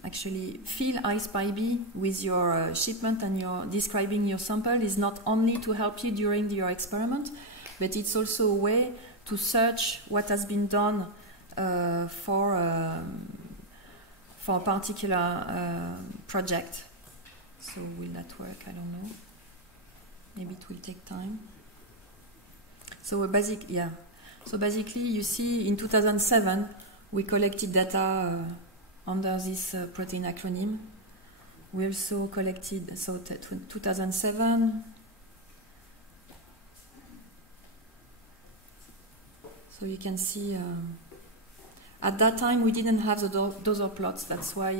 actually fill iSpy-B with your shipment and your describing your sample is not only to help you during your experiment, but it's also a way to search what has been done for a particular project. So will that work? I don't know. Maybe it will take time. So So basically, you see, in 2007, we collected data under this protein acronym. We also collected, so 2007. So you can see, at that time we didn't have the dosor plots, that's why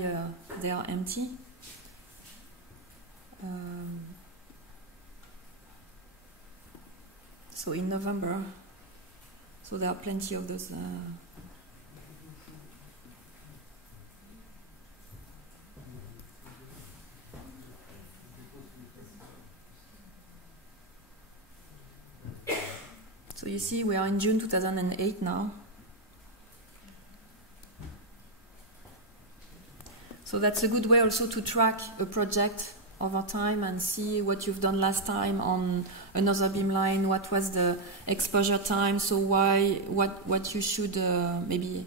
they are empty. So in November, so there are plenty of those. So you see, we are in June 2008 now. So that's a good way also to track a project over time and see what you've done last time on another beamline, what was the exposure time, so what you should maybe,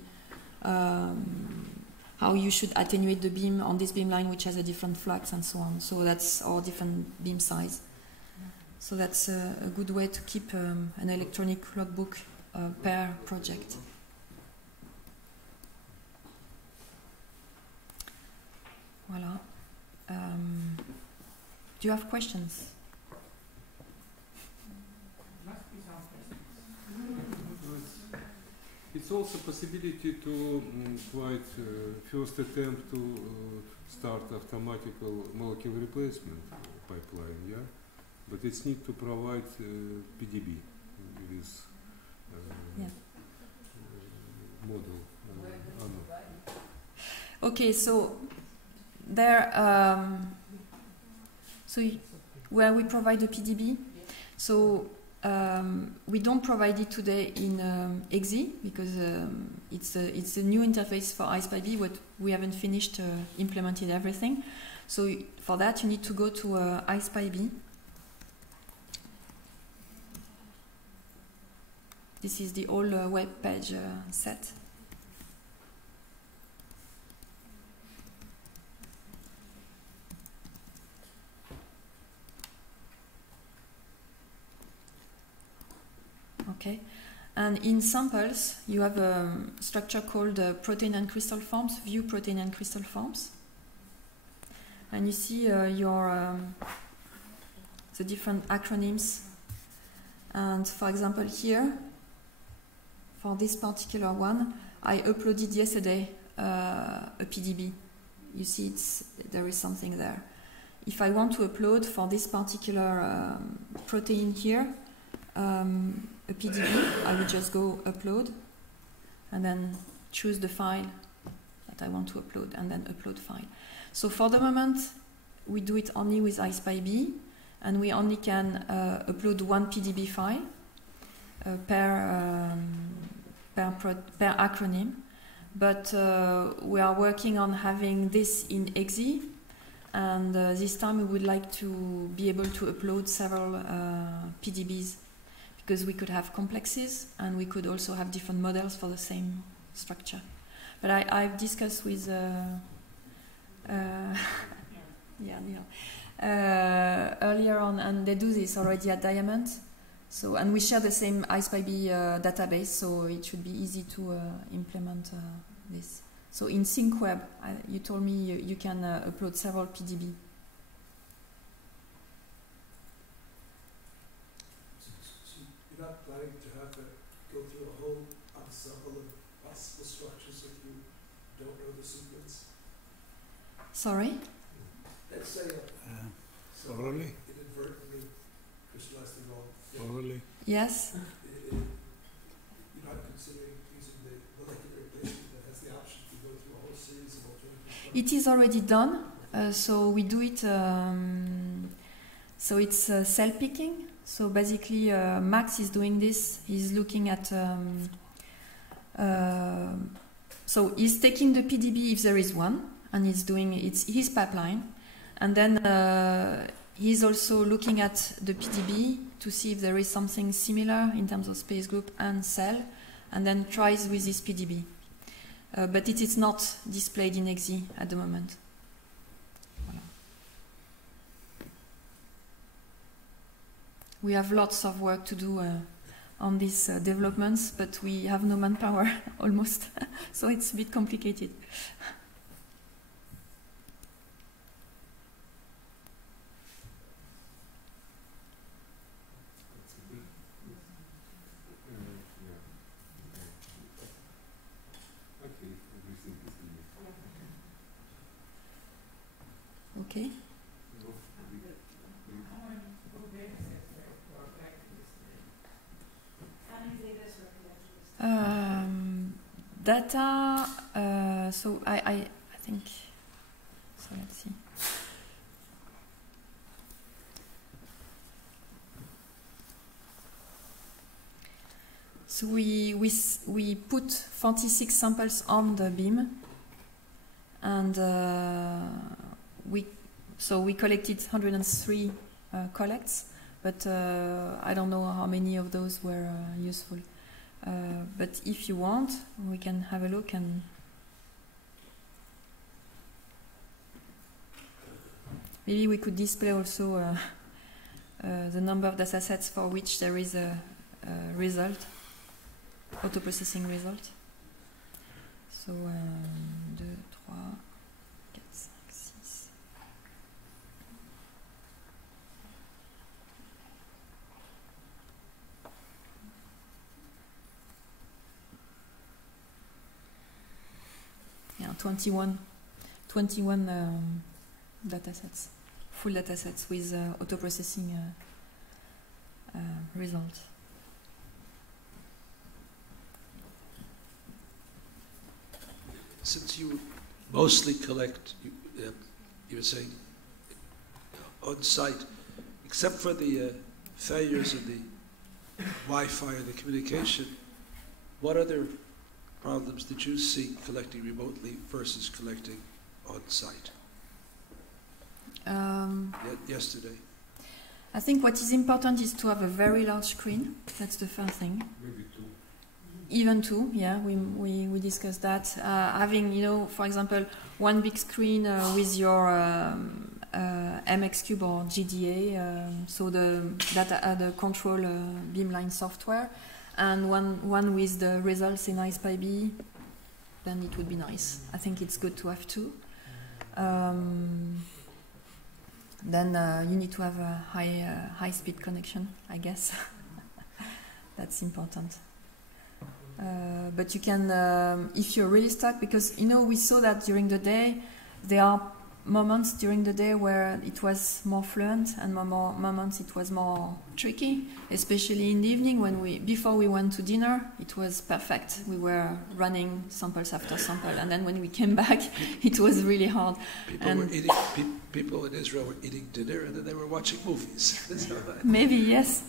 how you should attenuate the beam on this beamline which has a different flux and so on. So that's our different beam size. So that's a good way to keep an electronic logbook per project. Voilà. Do you have questions? It's also possibility to quite first attempt to start automatical molecule replacement pipeline, yeah? But it's need to provide PDB with model. Okay, so there, where we provide the PDB, so we don't provide it today in EXE because it's a new interface for iSpy-B, but we haven't finished implemented everything. So for that, you need to go to iSpy-B. This is the whole web page set. Okay, and in samples you have a structure called protein and crystal forms, view protein and crystal forms, and you see the different acronyms. And for example here, for this particular one, I uploaded yesterday a PDB. You see there is something there. If I want to upload for this particular protein here, a PDB, I will just go upload and then choose the file that I want to upload and then upload file. So for the moment we do it only with iSpy-B and we only can upload one PDB file per acronym, but we are working on having this in EXE, and this time we would like to be able to upload several PDBs, because we could have complexes and we could also have different models for the same structure. But I've discussed with earlier on, and they do this already at Diamond. So, and we share the same iSpy-B database, so it should be easy to implement this. So in SyncWeb, you told me you can upload several PDB. You're not planning to have to go through a whole ensemble of Sorry? Let's say Orally? inadvertently crystallized the wrong thing. Orally? Yes? You're not considering using the molecular replacement that has the option to go through a whole series of alternatives. It is already done, so we do it, so it's cell picking. So basically Max is doing this, he's looking at, so he's taking the PDB if there is one, and he's doing it's his pipeline, and then he's also looking at the PDB to see if there is something similar in terms of space group and cell, and then tries with this PDB. But it is not displayed in exe at the moment. Voilà. We have lots of work to do on these developments, but we have no manpower almost, so it's a bit complicated. Okay. Data, so I think, so let's see. So we put 46 samples on the beam, and we collected 103 collects, but I don't know how many of those were useful. But if you want, we can have a look, and maybe we could display also the number of data sets for which there is a result, auto-processing result. So 2, 3, 4, 5, 6. Yeah, 21 data sets, full data sets with auto-processing results. Since you mostly collect, you were saying, on site, except for the failures in the Wi-Fi or the communication, what other problems did you see collecting remotely versus collecting on site? Yesterday. I think what is important is to have a very large screen. That's the first thing. Maybe 2. Even 2, yeah, we discussed that. Having, for example, one big screen with your MX Cube or GDA, so the data, the control beamline software, and one with the results in iSpy-B, then it would be nice. I think it's good to have 2. Then you need to have a high-speed connection, I guess. That's important. But you can, if you're really stuck, because we saw that during the day, there are moments during the day where it was more fluent, and moments it was more tricky, especially in the evening before we went to dinner, it was perfect. We were running samples after sample, and then when we came back, it was really hard. People in Israel were eating dinner, and then they were watching movies. Maybe, yes.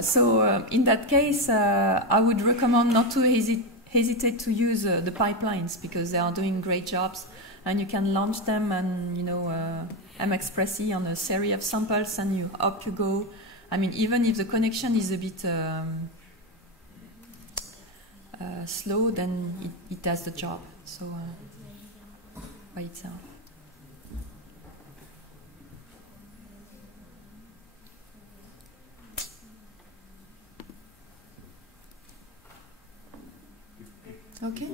So in that case, I would recommend not to hesitate to use the pipelines, because they are doing great jobs, and you can launch them and MXpressy on a series of samples, and up you go. I mean, even if the connection is a bit slow, then it does the job. So by itself. Okay. So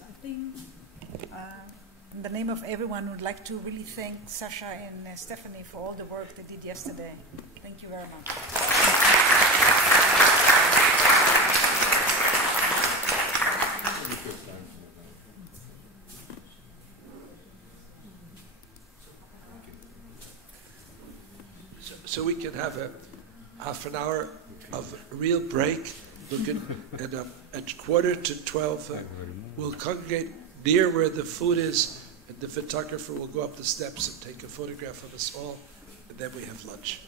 I think, in the name of everyone, would like to really thank Sasha and Stephanie for all the work they did yesterday. Thank you very much. so we can have a half an hour of real break. And at 11:45, we'll congregate near where the food is, and the photographer will go up the steps and take a photograph of us all, and then we have lunch.